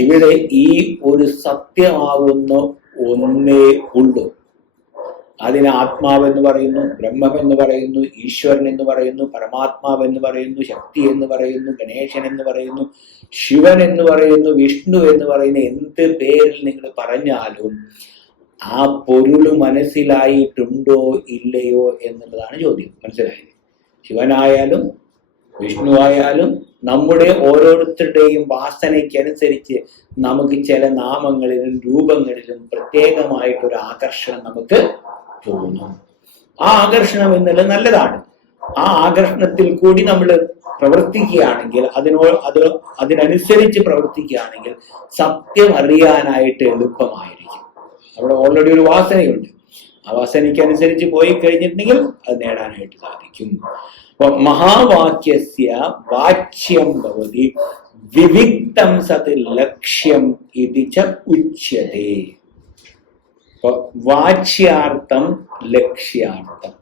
ഇവിടെ ഈ ഒരു സത്യമാകുന്ന ഒന്നേ ഉള്ളൂ. അതിന് ആത്മാവെന്ന് പറയുന്നു, ബ്രഹ്മം എന്ന് പറയുന്നു, ഈശ്വരൻ എന്ന് പറയുന്നു, പരമാത്മാവ് എന്ന് പറയുന്നു, ശക്തി എന്ന് പറയുന്നു, ഗണേശൻ എന്ന് പറയുന്നു, ശിവൻ എന്ന് പറയുന്നു, വിഷ്ണു എന്ന് പറയുന്ന എന്ത് പേരിൽ നിങ്ങൾ പറഞ്ഞാലും ആ പൊരുള് മനസ്സിലായിട്ടുണ്ടോ ഇല്ലയോ എന്നുള്ളതാണ് ചോദ്യം. മനസ്സിലായത്? ശിവനായാലും വിഷ്ണു ആയാലും നമ്മുടെ ഓരോരുത്തരുടെയും വാസനയ്ക്കനുസരിച്ച് നമുക്ക് ചില നാമങ്ങളിലും രൂപങ്ങളിലും പ്രത്യേകമായിട്ടൊരു ആകർഷണം നമുക്ക് തോന്നും. ആ ആകർഷണം എന്നുള്ളത് നല്ലതാണ്. ആ ആകർഷണത്തിൽ കൂടി നമ്മൾ പ്രവർത്തിക്കുകയാണെങ്കിൽ, അതിനനുസരിച്ച് പ്രവർത്തിക്കുകയാണെങ്കിൽ സത്യം അറിയാനായിട്ട് എളുപ്പമായിരിക്കും. അവിടെ ഓൾറെഡി ഒരു വാസനയുണ്ട്. ആ വാസനയ്ക്കനുസരിച്ച് പോയി കഴിഞ്ഞിട്ടുണ്ടെങ്കിൽ അത് നേടാനായിട്ട് സാധിക്കും. മഹാവാക്യസ്യ വാച്യം ഭവതി വിവിക്തം സത് ലക്ഷ്യം ഇതി ച ഉച്യതേ. വാച്യാർത്ഥം, ലക്ഷ്യാർത്ഥം.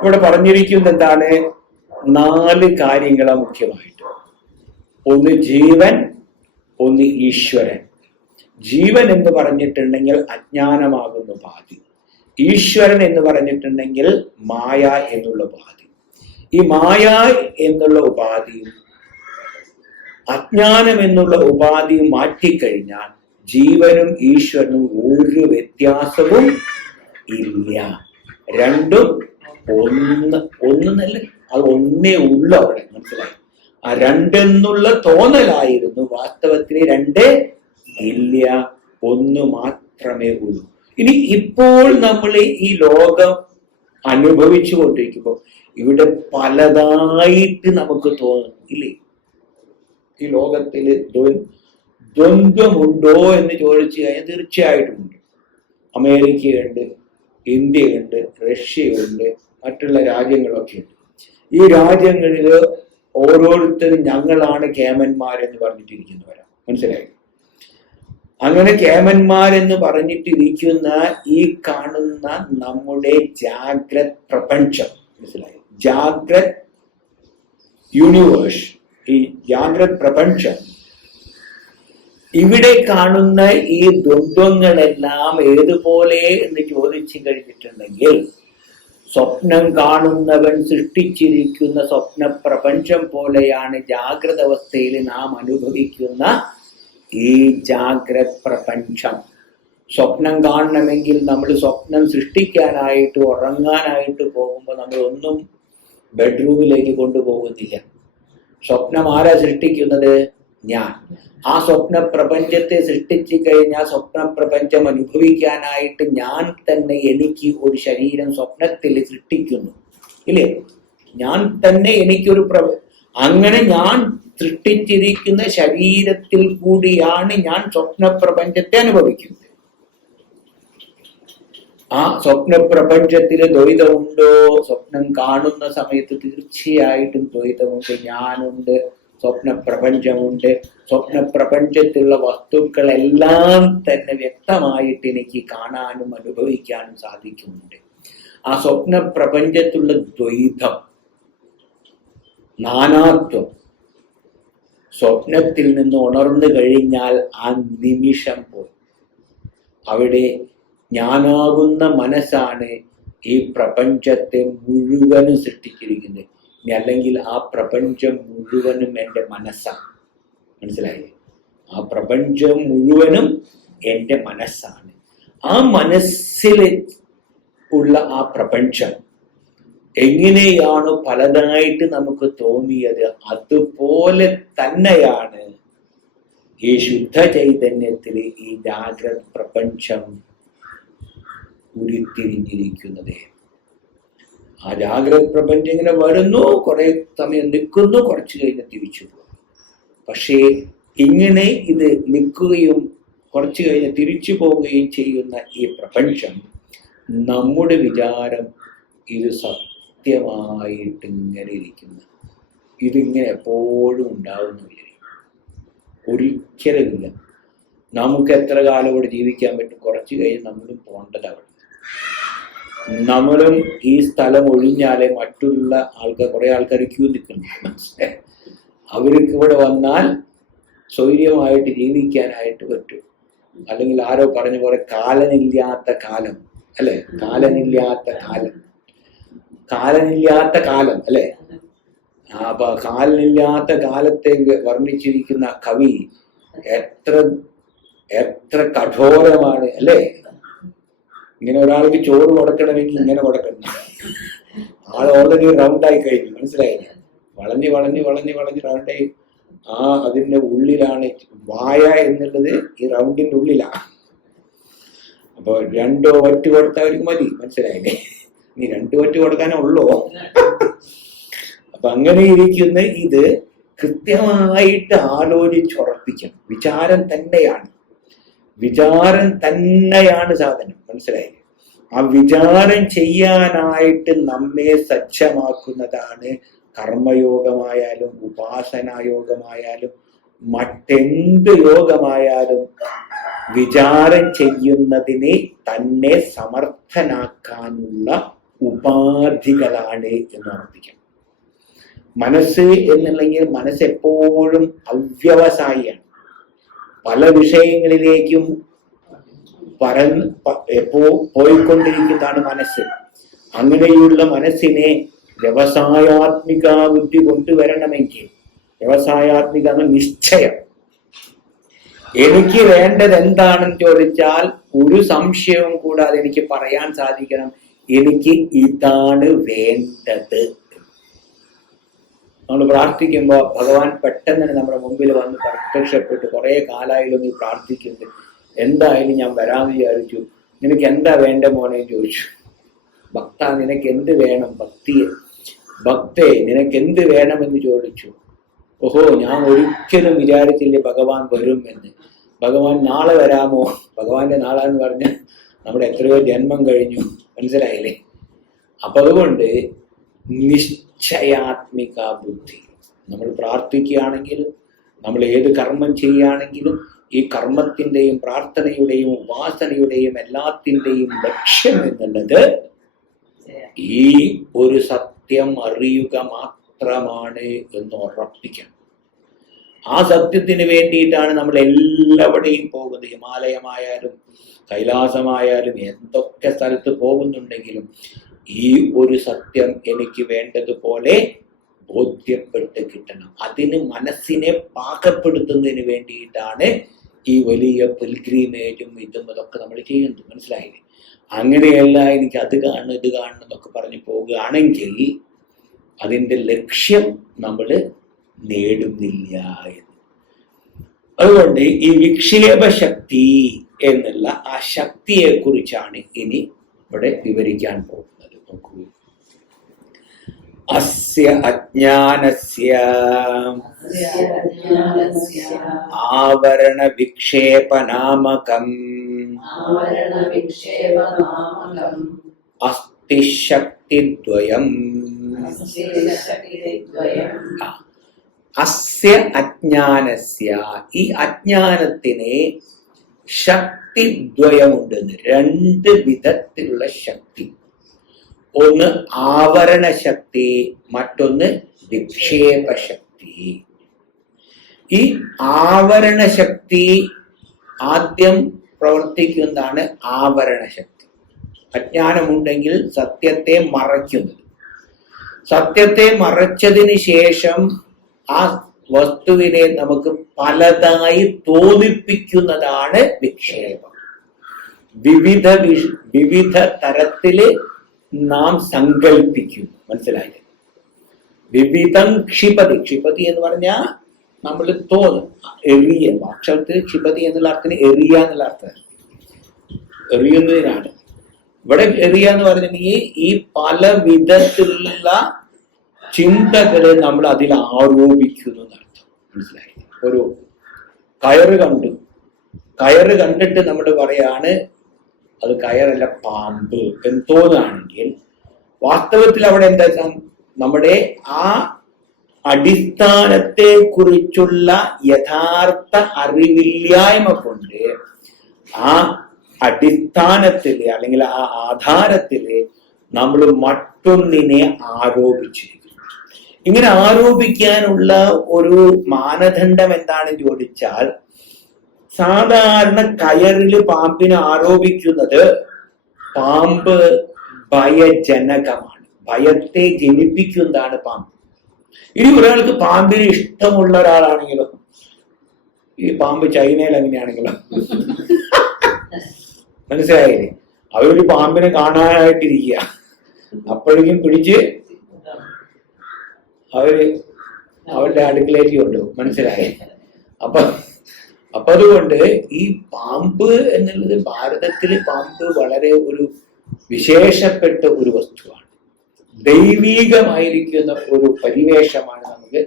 ഇവിടെ പറഞ്ഞിരിക്കുന്നത് എന്താണ്? 4 കാര്യങ്ങളാണ് മുഖ്യമായിട്ട്. ഒന്ന് ജീവൻ, ഒന്ന് ഈശ്വരൻ. ജീവൻ എന്ന് പറഞ്ഞിട്ടുണ്ടെങ്കിൽ അജ്ഞാനമാകുന്ന ഉപാധി. ഈശ്വരൻ എന്ന് പറഞ്ഞിട്ടുണ്ടെങ്കിൽ മായ എന്നുള്ള ഉപാധി. ഈ മായ എന്നുള്ള ഉപാധിയും അജ്ഞാനം എന്നുള്ള ഉപാധിയും മാറ്റിക്കഴിഞ്ഞാൽ ജീവനും ഈശ്വരനും ഒരു വ്യത്യാസവും ഇല്ല. രണ്ടും ഒന്നല്ല, അത് ഒന്നേ ഉള്ളു അവിടെ. മനസ്സിലായി? ആ രണ്ടെന്നുള്ള തോന്നലായിരുന്നു. വാസ്തവത്തിൽ 2 ഇല്ല, 1 മാത്രമേ ഉള്ളൂ. ഇനി ഇപ്പോൾ നമ്മൾ ഈ ലോകം അനുഭവിച്ചു കൊണ്ടിരിക്കുമ്പോൾ ഇവിടെ പലതായിട്ട് നമുക്ക് തോന്നും ഇല്ലേ? ഈ ലോകത്തില് ദ്വന്ദ്വമുണ്ടോ എന്ന് ചോദിച്ചു കഴിഞ്ഞാൽ തീർച്ചയായിട്ടും ഉണ്ട്. അമേരിക്കയുണ്ട്, ഇന്ത്യയുണ്ട്, റഷ്യയുണ്ട്, മറ്റുള്ള രാജ്യങ്ങളൊക്കെ ഉണ്ട്. ഈ രാജ്യങ്ങളിൽ ഓരോരുത്തരും ഞങ്ങളാണ് കേമന്മാരെന്ന് പറഞ്ഞിട്ടിരിക്കുന്നവരാണ്. മനസ്സിലായി? അങ്ങനെ കേമന്മാരെന്ന് പറഞ്ഞിട്ടിരിക്കുന്ന ഈ കാണുന്ന നമ്മുടെ ജാഗ്രത് പ്രപഞ്ചം, മനസ്സിലായി? ജാഗ്രത് യൂണിവേഴ്സ്, ഈ ജാഗ്രത് പ്രപഞ്ചം, ഇവിടെ കാണുന്ന ഈ ദ്വന്ദ്വങ്ങളെല്ലാം ഏതുപോലെ എന്ന് ചോദിച്ചു കഴിഞ്ഞിട്ടുണ്ടെങ്കിൽ, സ്വപ്നം കാണുന്നവൻ സൃഷ്ടിച്ചിരിക്കുന്ന സ്വപ്ന പ്രപഞ്ചം പോലെയാണ് ജാഗ്രത അവസ്ഥയിൽ നാം അനുഭവിക്കുന്ന ഈ ജാഗ്രത് പ്രപഞ്ചം. സ്വപ്നം കാണണമെങ്കിൽ നമ്മൾ സ്വപ്നം സൃഷ്ടിക്കാനായിട്ട് ഉറങ്ങാനായിട്ട് പോകുമ്പോൾ നമ്മൾ ഒന്നും ബെഡ്റൂമിലേക്ക് കൊണ്ടുപോകുന്നില്ല. സ്വപ്നം ആരാ സൃഷ്ടിക്കുന്നത്? ഞാൻ. ആ സ്വപ്ന പ്രപഞ്ചത്തെ സൃഷ്ടിച്ചു കഴിഞ്ഞാൽ സ്വപ്ന പ്രപഞ്ചം അനുഭവിക്കാനായിട്ട് ഞാൻ തന്നെ എനിക്ക് ഒരു ശരീരം സ്വപ്നത്തിൽ സൃഷ്ടിക്കുന്നു ഇല്ലേ? ഞാൻ തന്നെ എനിക്കൊരു അങ്ങനെ ഞാൻ സൃഷ്ടിച്ചിരിക്കുന്ന ശരീരത്തിൽ കൂടിയാണ് ഞാൻ സ്വപ്ന പ്രപഞ്ചത്തെ അനുഭവിക്കുന്നത്. ആ സ്വപ്ന പ്രപഞ്ചത്തില് ദ്വൈതമുണ്ടോ? സ്വപ്നം കാണുന്ന സമയത്ത് തീർച്ചയായിട്ടും ദ്വൈതമുണ്ട്. ഞാനുണ്ട്, സ്വപ്ന പ്രപഞ്ചമുണ്ട്. സ്വപ്ന പ്രപഞ്ചത്തിലുള്ള വസ്തുക്കളെല്ലാം തന്നെ വ്യക്തമായിട്ട് എനിക്ക് കാണാനും അനുഭവിക്കാനും സാധിക്കുന്നുണ്ട്. ആ സ്വപ്ന പ്രപഞ്ചത്തിലുള്ള ദ്വൈതം, നാനാത്വം സ്വപ്നത്തിൽ നിന്ന് ഉണർന്നു കഴിഞ്ഞാൽ ആ നിമിഷം പോയി. അവിടെ ഞാനാകുന്ന മനസ്സാണ് ഈ പ്രപഞ്ചത്തെ മുഴുവനും സൃഷ്ടിച്ചിരിക്കുന്നത്. അല്ലെങ്കിൽ ആ പ്രപഞ്ചം മുഴുവനും എൻ്റെ മനസ്സാണ്. മനസ്സിലായില്ലേ? ആ പ്രപഞ്ചം മുഴുവനും എൻ്റെ മനസ്സാണ്. ആ മനസ്സിൽ ഉള്ള ആ പ്രപഞ്ചം എങ്ങനെയാണോ പലതായിട്ട് നമുക്ക് തോന്നിയത്, അതുപോലെ തന്നെയാണ് ഈ ശുദ്ധ ചൈതന്യത്തിൽ ഈ ജാഗ്രത പ്രപഞ്ചം ഉരുത്തിരിഞ്ഞിരിക്കുന്നത്. ആ ജാഗ്രത പ്രപഞ്ചം ഇങ്ങനെ വരുന്നു, കുറെ സമയം നിൽക്കുന്നു, കുറച്ച് കഴിഞ്ഞ് തിരിച്ചു പോകും. പക്ഷേ ഇങ്ങനെ ഇത് നിൽക്കുകയും കുറച്ച് കഴിഞ്ഞ് തിരിച്ചു പോവുകയും ചെയ്യുന്ന ഈ പ്രപഞ്ചം, നമ്മുടെ വിചാരം ഇത് സത്യമായിട്ട് ഇങ്ങനെ ഇരിക്കുന്നു, ഇതിങ്ങനെ എപ്പോഴും ഉണ്ടാവുന്ന വിചാരിക്കും. ഒരിക്കലുമില്ല. നമുക്ക് എത്ര കാലം ഇവിടെ ജീവിക്കാൻ പറ്റും? കുറച്ച് കഴിഞ്ഞ് നമ്മളും പോകേണ്ടതാണ്. നമ്മളും ഈ സ്ഥലം ഒഴിഞ്ഞാലേ മറ്റുള്ള ആൾക്കാർ, കുറെ ആൾക്കാർ ക്യൂ നിൽക്കുന്നു. അവർക്ക് ഇവിടെ വന്നാൽ സ്വൈര്യമായിട്ട് ജീവിക്കാനായിട്ട് പറ്റും. അല്ലെങ്കിൽ ആരോ പറഞ്ഞ പോലെ കാലനില്ലാത്ത കാലം അല്ലെ? കാലനില്ലാത്ത കാലം, കാലനില്ലാത്ത കാലം അല്ലെ? അപ്പൊ കാലനില്ലാത്ത കാലത്തെ വർണ്ണിച്ചിരിക്കുന്ന കവി എത്ര എത്ര കഠോരമാണ് അല്ലേ? ഇങ്ങനെ ഒരാൾക്ക് ചോറ് കൊടുക്കണമെങ്കിൽ ഇങ്ങനെ കൊടുക്കണം. ആൾ ഓൾറെഡി റൗണ്ടായി കഴിഞ്ഞു. മനസ്സിലായില്ല? വളഞ്ഞ് വളഞ്ഞ് വളഞ്ഞ് വളഞ്ഞ് റൗണ്ടായി. ആ അതിന്റെ ഉള്ളിലാണ് വായ എന്നുള്ളത്. ഈ റൗണ്ടിന്റെ ഉള്ളിലാണ്. അപ്പൊ 2 വറ്റ് കൊടുത്തവർക്ക് മതി. മനസ്സിലായില്ലേ? ഇനി 2 വറ്റ് കൊടുക്കാനേ ഉള്ളൂ. അപ്പൊ അങ്ങനെ ഇരിക്കുന്ന ഇത് കൃത്യമായിട്ട് ആലോചിച്ചുറപ്പിക്കണം. വിചാരം തന്നെയാണ്, വിചാരം തന്നെയാണ് സാധനം. മനസ്സിലായി? ആ വിചാരം ചെയ്യാനായിട്ട് നമ്മെ സജ്ജമാക്കുന്നതാണ് കർമ്മയോഗമായാലും ഉപാസനായോഗമായാലും മറ്റെന്ത് യോഗമായാലും വിചാരം ചെയ്യുന്നതിനെ തന്നെ സമർത്ഥനാക്കാനുള്ള ഉപാധികളാണ് എന്ന് ഓർമ്മിക്കണം. മനസ്സ് എന്നുണ്ടെങ്കിൽ മനസ്സ് എപ്പോഴും അവ്യവസായിയാണ്. പല വിഷയങ്ങളിലേക്കും പോയിക്കൊണ്ടിരിക്കുന്നതാണ് മനസ്സ്. അങ്ങനെയുള്ള മനസ്സിനെ വ്യവസായാത്മിക ബുദ്ധി കൊണ്ടുവരണമെങ്കിൽ, വ്യവസായാത്മിക നിശ്ചയം, എനിക്ക് വേണ്ടത് എന്താണെന്ന് ചോദിച്ചാൽ ഒരു സംശയവും കൂടാതെ എനിക്ക് പറയാൻ സാധിക്കണം, എനിക്ക് ഇതാണ് വേണ്ടത്. നമ്മൾ പ്രാർത്ഥിക്കുമ്പോൾ ഭഗവാൻ പെട്ടെന്ന് നമ്മുടെ മുമ്പിൽ വന്ന് പ്രത്യക്ഷപ്പെട്ട് കുറെ കാലമായാലും നീ പ്രാർത്ഥിക്കുന്നത്, എന്തായാലും ഞാൻ വരാമെന്ന് വിചാരിച്ചു, നിനക്ക് എന്താ വേണ്ട മോനെ ചോദിച്ചു. ഭക്ത, നിനക്ക് എന്ത് വേണം? ഭക്തിയെ ഭക്തേ നിനക്ക് എന്ത് വേണമെന്ന് ചോദിച്ചു. ഓഹോ, ഞാൻ ഒരിക്കലും വിചാരിച്ചില്ല ഭഗവാൻ വരും എന്ന്. ഭഗവാൻ നാളെ വരാമോ? ഭഗവാന്റെ നാളെന്ന് പറഞ്ഞ നമ്മുടെ എത്രയോ ജന്മം കഴിഞ്ഞു, മനസ്സിലായില്ലേ? അപ്പൊ അതുകൊണ്ട് നിശ്ചയാത്മിക ബുദ്ധി, നമ്മൾ പ്രാർത്ഥിക്കുകയാണെങ്കിലും നമ്മൾ ഏത് കർമ്മം ചെയ്യുകയാണെങ്കിലും ഈ കർമ്മത്തിന്റെയും പ്രാർത്ഥനയുടെയും ഉപാസനയുടെയും എല്ലാത്തിൻ്റെയും ലക്ഷ്യം എന്നുള്ളത് ഈ ഒരു സത്യം അറിയുക മാത്രമാണ് എന്ന് ഉറപ്പിക്കണം. ആ സത്യത്തിന് വേണ്ടിയിട്ടാണ് നമ്മൾ എല്ലാവിടെയും പോകുന്നത്. ഹിമാലയമായാലും കൈലാസമായാലും എന്തൊക്കെ സ്ഥലത്ത് പോകുന്നുണ്ടെങ്കിലും ഈ ഒരു സത്യം എനിക്ക് വേണ്ടതുപോലെ ബോധ്യപ്പെട്ട് കിട്ടണം. അതിന് മനസ്സിനെ പാകപ്പെടുത്തുന്നതിന് വേണ്ടിയിട്ടാണ് ഈ വലിയ പിൽഗ്രിമേജും ഇതും അതൊക്കെ നമ്മൾ ചെയ്യുന്നത്, മനസ്സിലായില്ലേ? അങ്ങനെയല്ല എനിക്ക് അത് കാണണം ഇത് കാണണം എന്നൊക്കെ പറഞ്ഞ് പോവുകയാണെങ്കിൽ അതിൻ്റെ ലക്ഷ്യം നമ്മൾ നേടുന്നില്ല എന്ന്. അതുകൊണ്ട് ഈ വിക്ഷേപ ശക്തി എന്നുള്ള ആ ശക്തിയെ കുറിച്ചാണ് ഇനി ഇവിടെ വിവരിക്കാൻ പോകുന്നത്. നോക്കൂ, അസ്യ അജ്ഞാനസ്യ ആവരണ വിക്ഷേപനാമകം അസ്തി ശക്തിദ്വയം. അസ്യ അജ്ഞാനസ്യ, ഈ അജ്ഞാനത്തിന് ശക്തിദ്വയമുണ്ടെന്ന്, രണ്ട് വിധത്തിലുള്ള ശക്തി. ഒന്ന് ആവരണ ശക്തി, മറ്റൊന്ന് വിക്ഷേപ ശക്തി. ഈ ആവരണ ശക്തി ആദ്യം പ്രവർത്തിക്കുന്നതാണ് ആവരണ ശക്തി. അജ്ഞാനമുണ്ടെങ്കിൽ സത്യത്തെ മറയ്ക്കുന്നത്. സത്യത്തെ മറച്ചതിന് ശേഷം ആ വസ്തുവിനെ നമുക്ക് പലതായി തോന്നിപ്പിക്കുന്നതാണ് വിക്ഷേപം. വിവിധ തരത്തില് നാം സങ്കല്പിക്കും, മനസ്സിലായില്ലേ? വിവിധം ക്ഷിപതി. ക്ഷിപതി എന്ന് പറഞ്ഞാൽ നമ്മൾ തോന്നും, എറിയ. അക്ഷരത്തിൽ ക്ഷിപതി എന്നുള്ള അർത്ഥത്തിന് എറിയ എന്നുള്ള അർത്ഥം, എറിയുന്നതിനാണ്. ഇവിടെ എറിയ എന്ന് പറഞ്ഞിട്ടുണ്ടെങ്കിൽ ഈ പല വിധത്തിലുള്ള ചിന്തകളെ നമ്മൾ അതിൽ ആരോപിക്കുന്നു എന്നർത്ഥം, മനസ്സിലായി? ഒരു കയറ് കണ്ടിട്ട് നമ്മൾ പറയാണ് അത് കയറല്ല പാമ്പ് എന്ന് തോന്നുകയാണെങ്കിൽ വാസ്തവത്തിൽ അവിടെ എന്താ, നമ്മുടെ ആ അടിസ്ഥാനത്തെ കുറിച്ചുള്ള യഥാർത്ഥ അറിവില്ലായ്മ കൊണ്ട് ആ അടിസ്ഥാനത്തില് അല്ലെങ്കിൽ ആ ആധാരത്തില് നമ്മൾ മറ്റൊന്നിനെ ആരോപിച്ചിരിക്കുന്നു. ഇങ്ങനെ ആരോപിക്കാനുള്ള ഒരു മാനദണ്ഡം എന്താണെന്ന് ചോദിച്ചാൽ, സാധാരണ കയറില് പാമ്പിനെ ആരോപിക്കുന്നത് പാമ്പ് ഭയജനകമാണ്, ഭയത്തെ ജനിപ്പിക്കുന്നതാണ് പാമ്പ്. ഇനി ഒരാൾക്ക് പാമ്പിന് ഇഷ്ടമുള്ള ഒരാളാണെങ്കിലോ, ഈ പാമ്പ് ചൈനയിൽ അങ്ങനെയാണെങ്കിലോ, മനസ്സിലായില്ലേ? അവരൊരു പാമ്പിനെ കാണാനായിട്ടിരിക്കുക, അപ്പോഴേക്കും പിടിച്ച് അവരുടെ അടുക്കളേക്ക് കൊണ്ടുപോകും, മനസ്സിലായി? അപ്പൊ അതുകൊണ്ട് ഈ പാമ്പ് എന്നുള്ളത് ഭാരതത്തില് പാമ്പ് വളരെ ഒരു വിശേഷപ്പെട്ട ഒരു വസ്തുവാണ്. ദൈവീകമായിരിക്കുന്ന ഒരു പരിവേഷമാണ് നമുക്ക്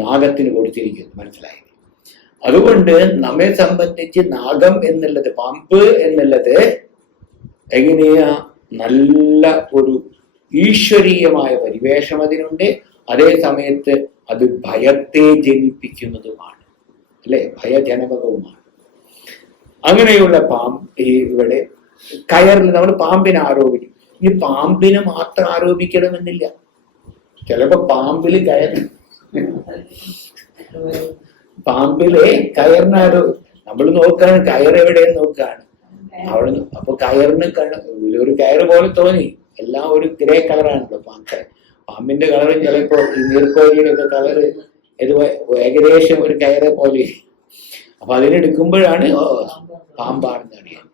നാഗത്തിന് കൊടുത്തിരിക്കുന്നത്, മനസ്സിലായി? അതുകൊണ്ട് നമ്മെ സംബന്ധിച്ച് നാഗം എന്നുള്ളത്, പാമ്പ് എന്നുള്ളത് എങ്ങനെയാ, നല്ല ഒരു ഈശ്വരീയമായ പരിവേഷം അതിനുണ്ട്. അതേ സമയത്ത് അത് ഭയത്തെ ജനിപ്പിക്കുന്നതുമാണ്, അല്ലെ? ഭയജനകവുമാണ്. അങ്ങനെയുള്ള ഇവിടെ കയറിൽ നമ്മൾ പാമ്പിനെ ആരോപിക്കും. ഈ പാമ്പിനെ മാത്രം ആരോപിക്കണമെന്നില്ല. ചിലപ്പോ പാമ്പില് പാമ്പിലെ കയറിനാരോ നമ്മൾ നോക്കാണ്, കയർ എവിടെയെന്ന് നോക്കാണ് അവിടെ. അപ്പൊ കയറിന് ഒരു കയറ് പോലെ തോന്നി, എല്ലാം ഒരു ഗ്രേ കളറാണല്ലോ പാമ്പിന്റെ കളറും. ചിലപ്പോ ഈ നീർക്കോലിയുടെ ഒക്കെ കളറ് ഏകദേശം ഒരു കയറെ പോലെ. അപ്പൊ അതിനെടുക്കുമ്പോഴാണ് പാമ്പാണെന്ന് അറിയാം.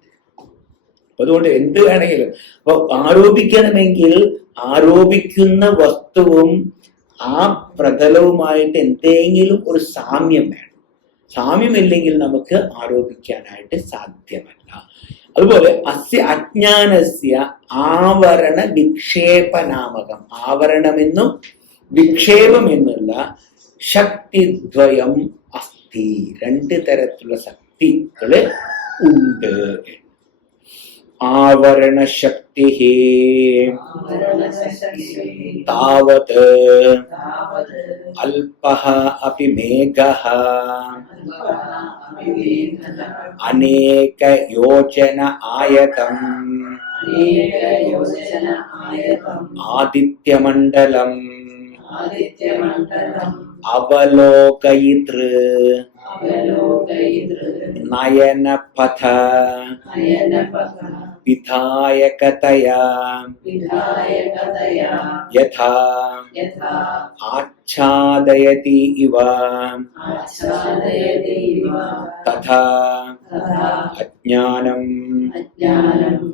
അതുകൊണ്ട് എന്ത് വേണമെങ്കിലും അപ്പൊ ആരോപിക്കണമെങ്കിൽ ആരോപിക്കുന്ന വസ്തുവും ആ പ്രതലവുമായിട്ട് എന്തെങ്കിലും ഒരു സാമ്യം വേണം. സാമ്യമില്ലെങ്കിൽ നമുക്ക് ആരോപിക്കാനായിട്ട് സാധ്യമല്ല. അതുപോലെ അസ്യ അജ്ഞാനസ്യ ആവരണ വിക്ഷേപനാമകം, ആവരണമെന്നും വിക്ഷേപം എന്നുള്ള ശക്തിദ്വയം അസ്തി, രണ്ട് തരത്തിലുള്ള ശക്തികള് ഉണ്ട്. ആവരണ ശക്തി താവത് അല്പഃ അപി മേഘഃ അനേക യോജന ആയതം ആദിത്യമണ്ഡലം അവലോകയിതൃ നയനപഥ വിധായകതയാ യഥാ ആച്ഛാദയതി ഇവ തഥാ അജ്ഞാനം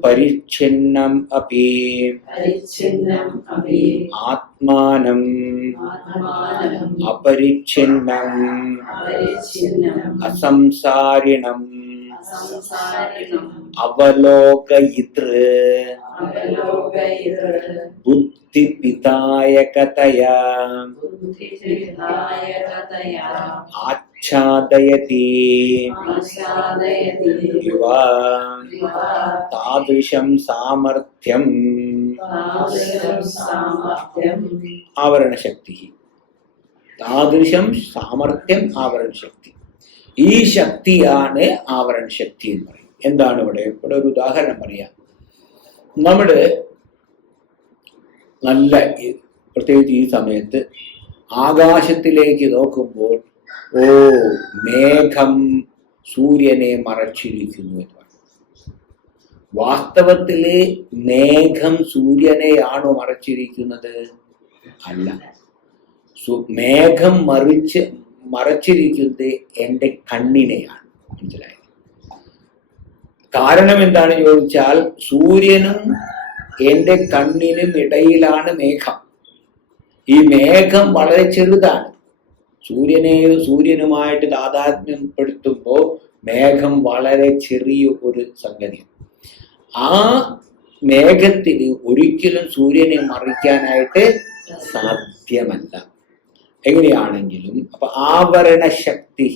പരിച്ഛിന്നം അപി ആത്മാനം അപരിച്ഛിന്നം അസംസാരിണം അവലോകയിതൃ ബുദ്ധിപിതായകതയാ ആച്ഛാദയതി ഇവ താദൃശം സാമർത്ഥ്യം ആവരണശക്തി. താദൃശം സാമർത്ഥ്യം ആവരണശക്തി. ഈ ശക്തിയാണ് ആവരണശക്തി എന്ന് പറയും. എന്താണ് ഇവിടെ ഒരു ഉദാഹരണം പറയാം. നമ്മുടെ നല്ല, പ്രത്യേകിച്ച് ഈ സമയത്ത് ആകാശത്തിലേക്ക് നോക്കുമ്പോൾ ഓ മേഘം സൂര്യനെ മറച്ചിരിക്കുന്നു എന്ന് പറയും. വാസ്തവത്തില് മേഘം സൂര്യനെയാണോ മറച്ചിരിക്കുന്നത്? അല്ല. മേഘം മറച്ചിരിക്കുന്നത് എൻ്റെ കണ്ണിനെയാണ്. മനസ്സിലായത്? കാരണം എന്താണ് ചോദിച്ചാൽ, സൂര്യനും എൻ്റെ കണ്ണിനും ഇടയിലാണ് മേഘം. ഈ മേഘം വളരെ ചെറുതാണ്. സൂര്യനുമായിട്ട് താദാത്മ്യപ്പെടുത്തുമ്പോൾ മേഘം വളരെ ചെറിയ ഒരു സംഗതിയാണ്. ആ മേഘത്തിന് ഒരിക്കലും സൂര്യനെ മറിക്കാനായിട്ട് സാധ്യമല്ല. എങ്ങനെയാണെങ്കിലും അപ്പൊ ആവരണ ശക്തി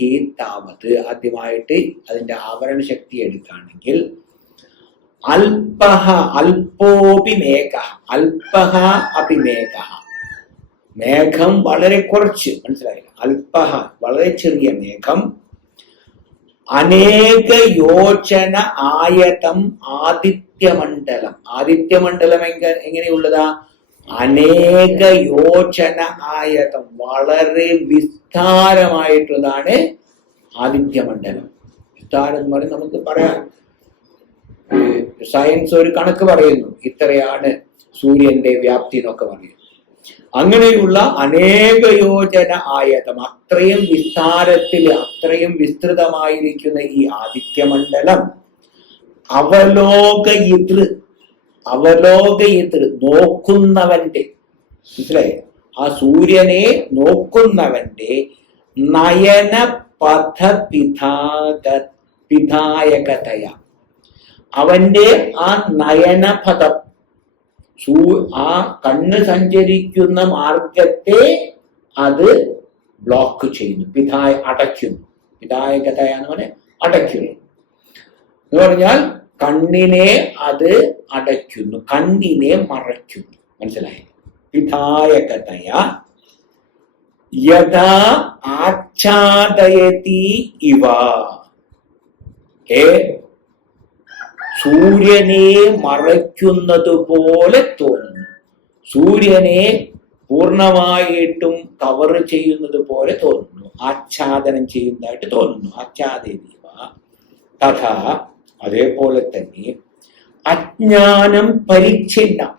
താവത്, ആദ്യമായിട്ട് അതിന്റെ ആവരണ ശക്തി എടുക്കുകയാണെങ്കിൽ അല്പഃ അല്പോപി മേഘഃ, അല്പഃ അപി മേഘഃ, മേഘം വളരെ കുറച്ച്, മനസ്സിലായില്ല? അല്പഃ വളരെ ചെറിയ മേഘം, അനേക യോജന ആയതം ആദിത്യമണ്ഡലം. ആദിത്യമണ്ഡലം എങ്ങനെയുള്ളതാ? അനേക യോജന ആയതം, വളരെ വിസ്താരമായിട്ടുള്ളതാണ് ആദിത്യമണ്ഡലം. വിസ്താരം എന്ന് പറഞ്ഞാൽ നമുക്ക് പറയാം, സയൻസ് ഒരു കണക്ക് പറയുന്നു, ഇത്രയാണ് സൂര്യന്റെ വ്യാപ്തി എന്നൊക്കെ പറയും. അങ്ങനെയുള്ള അനേക യോജന ആയതം, അത്രയും വിസ്താരത്തിൽ അത്രയും വിസ്തൃതമായിരിക്കുന്ന ഈ ആദിത്യമണ്ഡലം അവലോകയിതൃ, അവലോകയിതൃ നോക്കുന്നവന്റെ, മനസ്സിലായി? ആ സൂര്യനെ നോക്കുന്നവന്റെ നയന പഥ പിതായകതയ, അവന്റെ ആ നയനപഥം, ആ കണ്ണ് സഞ്ചരിക്കുന്ന മാർഗത്തെ അത് ബ്ലോക്ക് ചെയ്യുന്നു, അടയ്ക്കുന്നു. പിതായകതയ എന്ന് പറഞ്ഞാൽ അടയ്ക്കുന്നു എന്ന് പറഞ്ഞാൽ കണ്ണിനെ അത് അടയ്ക്കുന്നു, കണ്ണിനെ മറയ്ക്കുന്നു. മനസ്സിലായി? പിതായകതയ യഥാ ആച്ഛാദയതി ഇവ, സൂര്യനെ മറയ്ക്കുന്നത് പോലെ തോന്നുന്നു, സൂര്യനെ പൂർണ്ണമായിട്ടും കവർ ചെയ്യുന്നത് പോലെ തോന്നുന്നു, ആച്ഛാദനം ചെയ്യുന്നതായിട്ട് തോന്നുന്നു. ആച്ഛാദയതി തഥാ, അതേപോലെ തന്നെ അജ്ഞാനം പരിച്ഛിന്നം.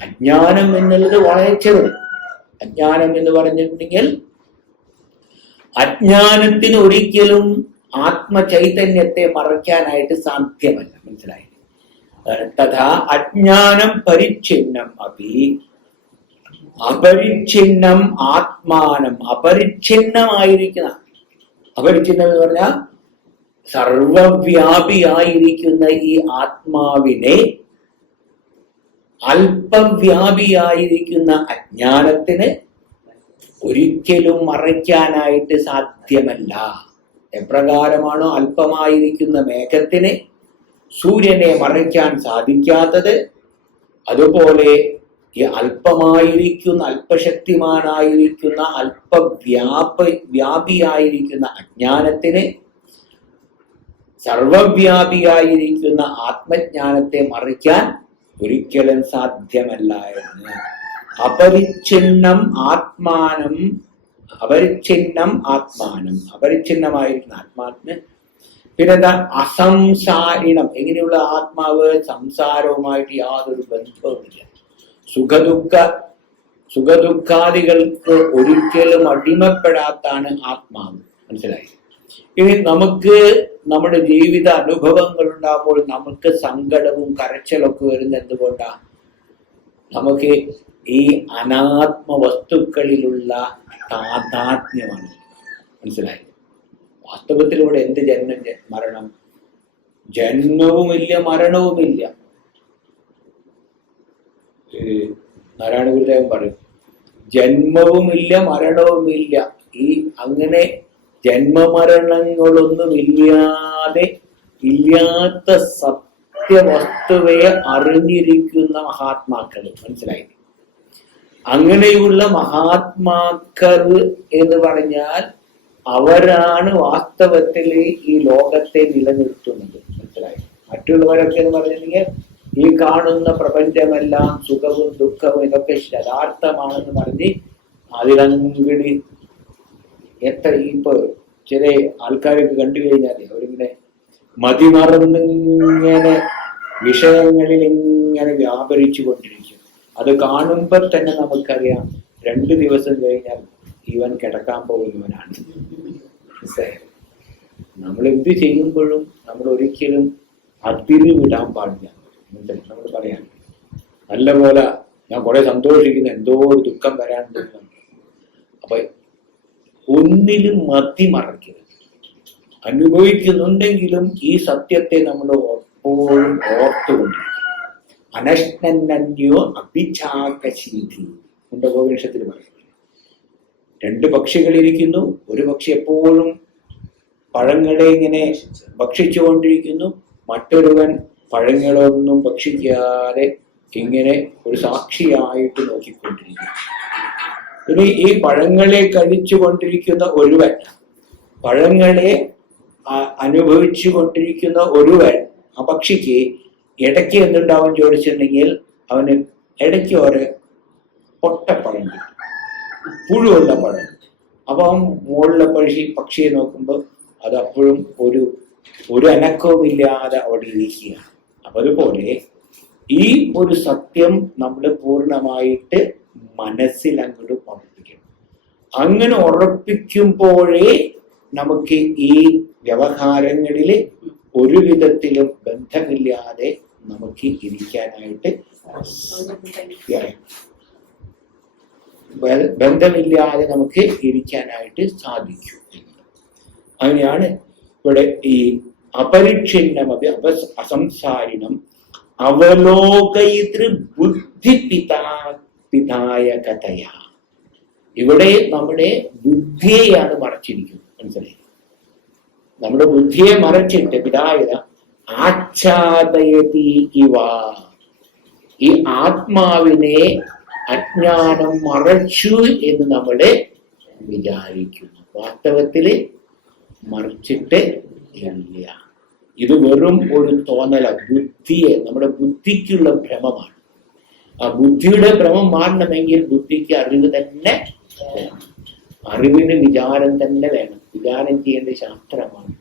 അജ്ഞാനം എന്നുള്ളത് വളരെ ചെറുത്. അജ്ഞാനം എന്ന് പറഞ്ഞിട്ടുണ്ടെങ്കിൽ അജ്ഞാനത്തിന് ഒരിക്കലും ആത്മചൈതന്യത്തെ മറയ്ക്കാനായിട്ട് സാധ്യമല്ല. മനസ്സിലായി? തഥാ അജ്ഞാനം പരിച്ഛിന്നം അപി അപരിച്ഛിന്നം ആത്മാനം, അപരിച്ഛിന്നമായിരിക്കുന്ന, അപരിച്ഛിന്നം എന്ന് പറഞ്ഞാൽ സർവവ്യാപിയായിരിക്കുന്ന ഈ ആത്മാവിനെ അല്പവ്യാപിയായിരിക്കുന്ന അജ്ഞാനത്തിന് ഒരിക്കലും മറയ്ക്കാനായിട്ട് സാധ്യമല്ല. എപ്രകാരമാണോ അല്പമായിരിക്കുന്ന മേഘത്തിന് സൂര്യനെ മറയ്ക്കാൻ സാധിക്കാത്തത്, അതുപോലെ ഈ അല്പമായിരിക്കുന്ന അല്പശക്തിമാനായിരിക്കുന്ന വ്യാപിയായിരിക്കുന്ന അജ്ഞാനത്തിന് സർവവ്യാപിയായിരിക്കുന്ന ആത്മജ്ഞാനത്തെ മറിക്കാൻ ഒരിക്കലും സാധ്യമല്ല എന്ന്. അപരിച്ഛിന്നം ആത്മാനം അപരിച്ഛിന്നമായിരിക്കുന്ന ആത്മാവിന് പിന്നെന്താ അസംസാരിണം. എങ്ങനെയുള്ള ആത്മാവ്? സംസാരവുമായിട്ട് യാതൊരു ബന്ധവുമില്ല. സുഖദുഃഖാദികൾക്ക് ഒരിക്കലും അടിമപ്പെടാത്താണ് ആത്മാവ്. മനസ്സിലായി? ഇനി നമുക്ക് നമ്മുടെ ജീവിത അനുഭവങ്ങൾ ഉണ്ടാകുമ്പോൾ നമുക്ക് സങ്കടവും കരച്ചിലൊക്കെ വരുന്ന എന്തുകൊണ്ടാ? നമുക്ക് ഈ അനാത്മ വസ്തുക്കളിലുള്ള താതാത്മ്യമാണ്. മനസ്സിലായി? വാസ്തവത്തിൽ ഇവിടെ എന്ത് ജന്മം മരണം? ജന്മവുമില്ല മരണവുമില്ല. നാരായണ ഗുരുദേവൻ പറയും, ജന്മവുമില്ല മരണവുമില്ല. ഈ അങ്ങനെ ജന്മമരണങ്ങളൊന്നും ഇല്ലാത്ത സത്യവസ്തുവെ അറിഞ്ഞിരിക്കുന്ന മഹാത്മാക്കൾ. മനസ്സിലായി? അങ്ങനെയുള്ള മഹാത്മാക്കൾ എന്ന് പറഞ്ഞാൽ അവരാണ് വാസ്തവത്തിൽ ഈ ലോകത്തെ നിലനിർത്തുന്നത്. മനസ്സിലായി? മറ്റുള്ളവരൊക്കെ എന്ന് പറഞ്ഞിട്ടുണ്ടെങ്കിൽ ഈ കാണുന്ന പ്രപഞ്ചമെല്ലാം സുഖവും ദുഃഖവും ഇതൊക്കെ യഥാർത്ഥമാണെന്ന് പറഞ്ഞ് അതിലങ്കടി ഇപ്പൊ ചില ആൾക്കാരൊക്കെ കണ്ടു കഴിഞ്ഞാൽ അവരിങ്ങനെ മതിമറന്നിങ്ങനെ വിഷയങ്ങളിൽ ഇങ്ങനെ വ്യാപരിച്ചു കൊണ്ടിരിക്കും. അത് കാണുമ്പോൾ തന്നെ നമുക്കറിയാം 2 ദിവസം കഴിഞ്ഞാൽ ഇവൻ കിടക്കാൻ പോകുന്നവനാണ്. നമ്മൾ എന്ത് ചെയ്യുമ്പോഴും നമ്മൾ ഒരിക്കലും അതിര് വിടാൻ പാടില്ല. നമ്മൾ പറയാം നല്ല പോലെ ഞാൻ കുറെ സന്തോഷിക്കുന്നു, എന്തോ ഒരു ദുഃഖം വരാൻ തോന്നുന്നു. അപ്പൊ ഒന്നിലും മറക്കരുത്. അനുഭവിക്കുന്നുണ്ടെങ്കിലും ഈ സത്യത്തെ നമ്മൾ എപ്പോഴും ഓർത്തുകൊണ്ടിരിക്കും. അനശ്നന്യോ അഭിചാകശീതി മുണ്ടകോപനിഷത്തിൽ പറയുന്നത്. 2 പക്ഷികളിരിക്കുന്നു. ഒരു പക്ഷി എപ്പോഴും പഴങ്ങളെ ഇങ്ങനെ ഭക്ഷിച്ചുകൊണ്ടിരിക്കുന്നു, മറ്റൊരുവൻ പഴങ്ങളൊന്നും ഭക്ഷിക്കാതെ ഇങ്ങനെ ഒരു സാക്ഷിയായിട്ട് നോക്കിക്കൊണ്ടിരിക്കുന്നു. ഇനി ഈ പഴങ്ങളെ കഴിച്ചു കൊണ്ടിരിക്കുന്ന ഒരുവൻ, പഴങ്ങളെ അനുഭവിച്ചു കൊണ്ടിരിക്കുന്ന ഒരുവൻ, ആ പക്ഷിക്ക് ഇടയ്ക്ക് എന്തുണ്ടാവും ചോദിച്ചിട്ടുണ്ടെങ്കിൽ അവന് ഇടയ്ക്ക് ഒരു പൊട്ടപ്പഴം കിട്ടും, പുഴുവുള്ള പഴം. അപ്പൊ അവൻ മുകളിലെ പക്ഷിയെ നോക്കുമ്പോൾ അത് അപ്പോഴും ഒരു അനക്കവും ഇല്ലാതെ അവിടെ ഇരിക്കുകയാണ്. അപ്പൊ അതുപോലെ ഈ ഒരു സത്യം നമ്മൾ പൂർണ്ണമായിട്ട് മനസ്സിൽ അങ്ങോട്ട് ഉറപ്പിക്കണം. അങ്ങനെ ഉറപ്പിക്കുമ്പോഴേ നമുക്ക് ഈ വ്യവഹാരങ്ങളിൽ ഒരു വിധത്തിലും ബന്ധമില്ലാതെ നമുക്ക് ഇരിക്കാനായിട്ട് നമുക്ക് ഇരിക്കാനായിട്ട് സാധിക്കും. അങ്ങനെയാണ് ഇവിടെ ഈ അപരിച്ഛിന്നമപി അസംസാരിണം അവലോകയിതൃ ബുദ്ധിപിതായകതയ. ഇവിടെ നമ്മുടെ ബുദ്ധിയെയാണ് മറച്ചിരിക്കുന്നത്. മനസ്സിലായി? നമ്മുടെ ബുദ്ധിയെ മറച്ചിട്ട് പിതായത ആച്ഛാദയതി ഇവ, ഈ ആത്മാവിനെ അജ്ഞാനം മറച്ചു എന്ന് നമ്മള് വിചാരിക്കുന്നു. വാസ്തവത്തില് മറിച്ചിട്ട് ഇല്ല. ഇത് വെറും ഒരു തോന്നല, ബുദ്ധിയെ, നമ്മുടെ ബുദ്ധിക്കുള്ള ഭ്രമമാണ്. ആ ബുദ്ധിയുടെ ഭ്രമം മാറണമെങ്കിൽ ബുദ്ധിക്ക് അറിവ് തന്നെ വേണം. അറിവിന് വിചാരം തന്നെ വേണം. വിചാരം ചെയ്യേണ്ട ശാസ്ത്രമാണ്.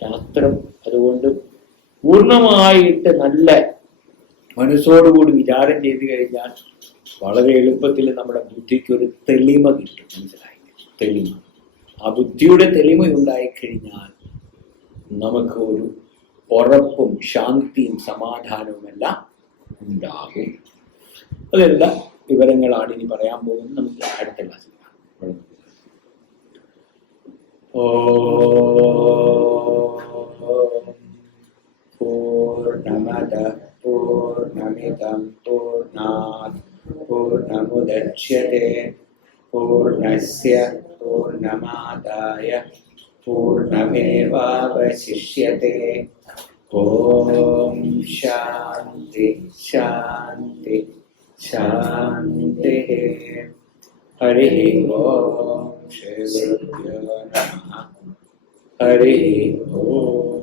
ശാസ്ത്രം അതുകൊണ്ട് പൂർണ്ണമായിട്ട് നല്ല മനസ്സോടുകൂടി വിചാരം ചെയ്തു കഴിഞ്ഞാൽ വളരെ എളുപ്പത്തിൽ നമ്മുടെ ബുദ്ധിക്കൊരു തെളിമ കിട്ടും. മനസ്സിലായി? തെളിമ. ആ ബുദ്ധിയുടെ തെളിമ ഉണ്ടായിക്കഴിഞ്ഞാൽ നമുക്ക് ഒരു ഉറപ്പും ശാന്തിയും സമാധാനവുമെല്ലാം ഉണ്ടാകും. അതെല്ലാം വിവരങ്ങളാണ് ഇനി പറയാൻ പോകുന്നത്. നമുക്ക് അടുത്ത ക്ലാസ്സിൽ കാണാം. ഓ पूर्णमिदं पूर्णात् पूर्णमुदच्यते पूर्णस्य पूर्णमादाय पूर्णमेवावशिष्यते। ॐ शान्ति शान्ति शान्तिः। हरिः ॐ श्री गुरुभ्यो नमः। हरिः ॐ।